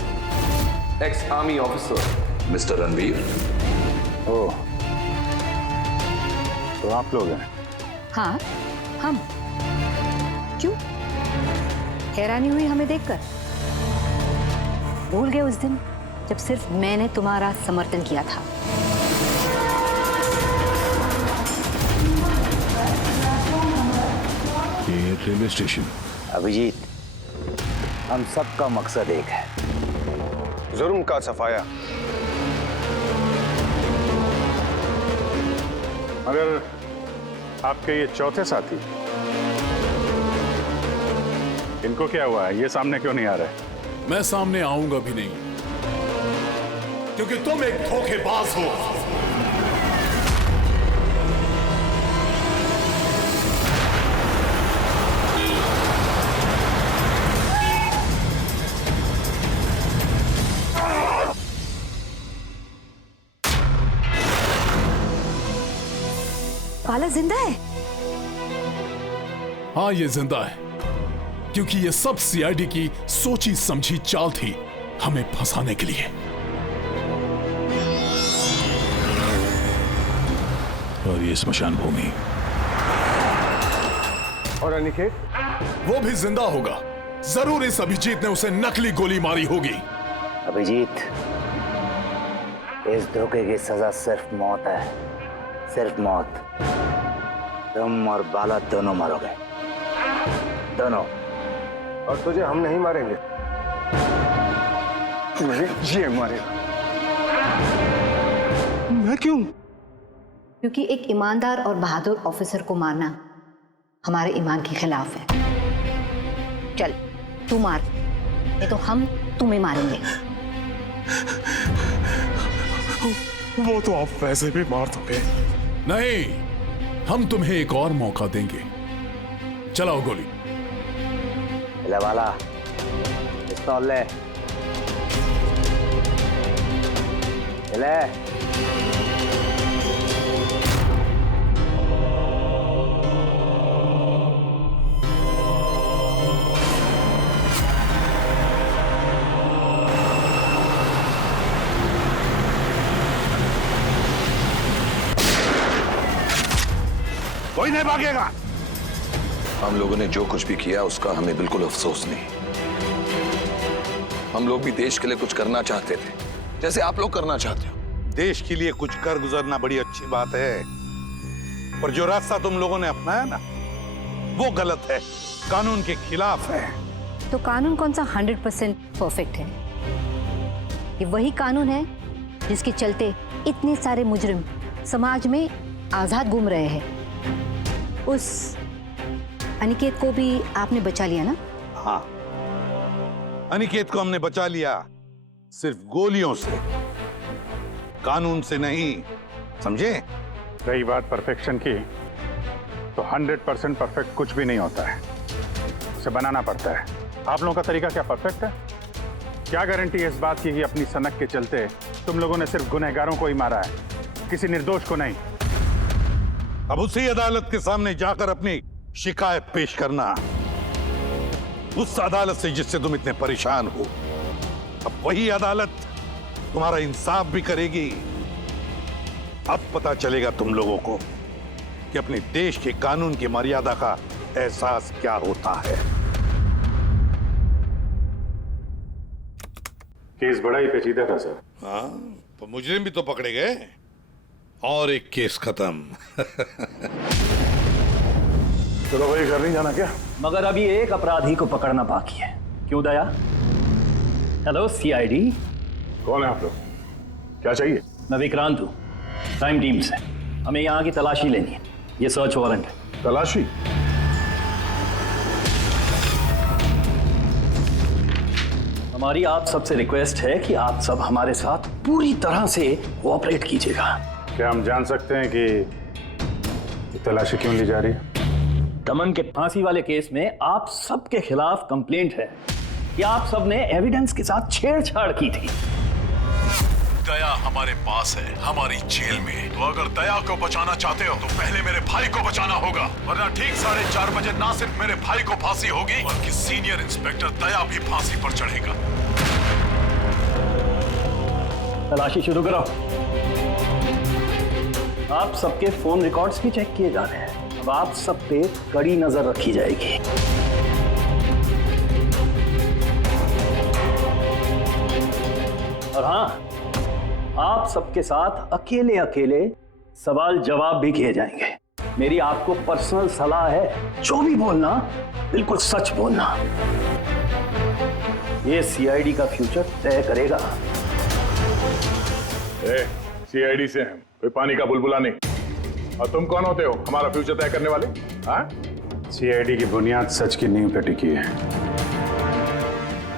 ex army officer mister Ranveer. ओह, तो आप लोग हैं? हाँ, हम। क्यों? हैरानी हुई हमें देखकर? भूल गए उस दिन जब सिर्फ मैंने तुम्हारा समर्थन किया था? ये रेलवे स्टेशन। अभिजीत, हम सबका मकसद एक है, जुर्म का सफाया। मगर आपके ये चौथे साथी, इनको क्या हुआ है? ये सामने क्यों नहीं आ रहे? मैं सामने आऊंगा भी नहीं, क्योंकि तुम एक धोखेबाज हो। बाला जिंदा है? हाँ, ये जिंदा है, क्योंकि ये सब सीआईडी की सोची समझी चाल थी हमें फंसाने के लिए। और ये स्मशान भूमि। और अनिकेत? वो भी जिंदा होगा। जरूर इस अभिजीत ने उसे नकली गोली मारी होगी। अभिजीत, इस धोखे की सजा सिर्फ मौत है, सिर्फ मौत। तुम और बाला दोनों मरोगे, दोनों। और तुझे हम नहीं मारेंगे, ये मारेगा। मैं क्यों? क्योंकि एक ईमानदार और बहादुर ऑफिसर को मारना हमारे ईमान के खिलाफ है। चल, तू मार, नहीं तो हम तुम्हें मारेंगे। वो तो आप वैसे भी मार दोगे। नहीं, हम तुम्हें एक और मौका देंगे। चलाओ गोली। ले वाला, पिस्तौल ले। ले। कोई नहीं भागेगा। हम लोगों ने जो कुछ भी किया उसका हमें बिल्कुल अफसोस नहीं। हम लोग भी देश के लिए कुछ करना चाहते थे, जैसे आप लोग करना चाहते हो। देश के लिए कुछ कर गुजरना बड़ी अच्छी बात है, पर जो रास्ता तुम लोगों ने अपनाया ना, वो गलत है, कानून के खिलाफ है। तो कानून कौन सा 100% परफेक्ट है? ये वही कानून है जिसके चलते इतने सारे मुजरिम समाज में आजाद घूम रहे हैं। उस अनिकेत को भी आपने बचा लिया ना? हाँ, अनिकेत को हमने बचा लिया, सिर्फ गोलियों से, कानून से नहीं, समझे? रही बात परफेक्शन की, तो 100% परफेक्ट कुछ भी नहीं होता है, उसे बनाना पड़ता है। आप लोगों का तरीका क्या परफेक्ट है? क्या गारंटी है इस बात की कि अपनी सनक के चलते तुम लोगों ने सिर्फ गुनहगारों को ही मारा है, किसी निर्दोष को नहीं? अब उसी अदालत के सामने जाकर अपनी शिकायत पेश करना, उस अदालत से जिससे तुम इतने परेशान हो। अब वही अदालत तुम्हारा इंसाफ भी करेगी। अब पता चलेगा तुम लोगों को कि अपने देश के कानून की मर्यादा का एहसास क्या होता है। केस बड़ा ही पेचीदा था सर। हाँ, तो मुजरिम भी तो पकड़े गए और एक केस खत्म। चलो भाई, घर नहीं जाना क्या? मगर अभी एक अपराधी को पकड़ना बाकी है। क्यों दया? Hello CID. कौन है आप लोग? क्या चाहिए? मैं विक्रांत हूँ, क्राइम टीम से। हमें यहाँ की तलाशी लेनी है। ये सर्च वारंट है। तलाशी? हमारी आप सबसे रिक्वेस्ट है कि आप सब हमारे साथ पूरी तरह से कोऑपरेट कीजिएगा। क्या हम जान सकते हैं कि तलाशी क्यों ली जा रही है? दमन के फांसी वाले केस में आप सबके खिलाफ कंप्लेंट है कि आप सब ने एविडेंस के साथ छेड़छाड़ की थी। दया हमारे पास है, हमारी जेल में। तो अगर दया को बचाना चाहते हो तो पहले मेरे भाई को बचाना होगा, वरना ठीक 4:30 बजे ना सिर्फ मेरे भाई को फांसी होगी बल्कि सीनियर इंस्पेक्टर दया भी फांसी पर चढ़ेगा। तलाशी शुरू करो। आप सबके फोन रिकॉर्ड्स भी चेक किए जा रहे हैं। अब आप सब पे कड़ी नजर रखी जाएगी। और हाँ, आप सबके साथ अकेले अकेले सवाल जवाब भी किए जाएंगे। मेरी आपको पर्सनल सलाह है, जो भी बोलना बिल्कुल सच बोलना। ये सीआईडी का फ्यूचर तय करेगा। सीआईडी से हैं, कोई पानी का बुलबुला नहीं। और तुम कौन होते हो हमारा फ्यूचर तय करने वाले? हाँ? सीआईडी की बुनियाद सच की नींव पे टिकी है।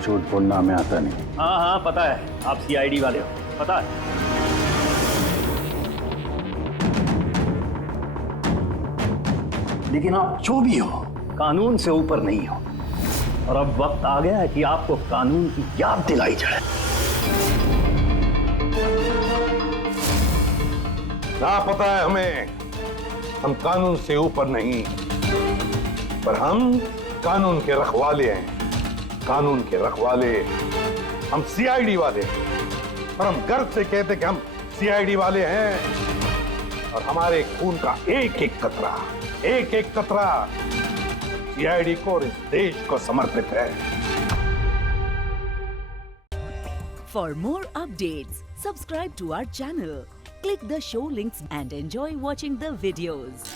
झूठ बोलना हमें आता नहीं। हाँ हाँ पता है, आप सीआईडी वाले हो, पता है। लेकिन आप जो भी हो, कानून से ऊपर नहीं हो। और अब वक्त आ गया है कि आपको कानून की याद दिलाई जाए। ना पता है हमें, हम कानून से ऊपर नहीं, पर हम कानून के रखवाले हैं। कानून के रखवाले हम सीआईडी वाले, और हम गर्व से कहते कि हम सीआईडी वाले हैं। और हमारे खून का एक एक कतरा सीआईडी को और इस देश को समर्पित है। For more updates, subscribe to our channel, click the show links and enjoy watching the videos.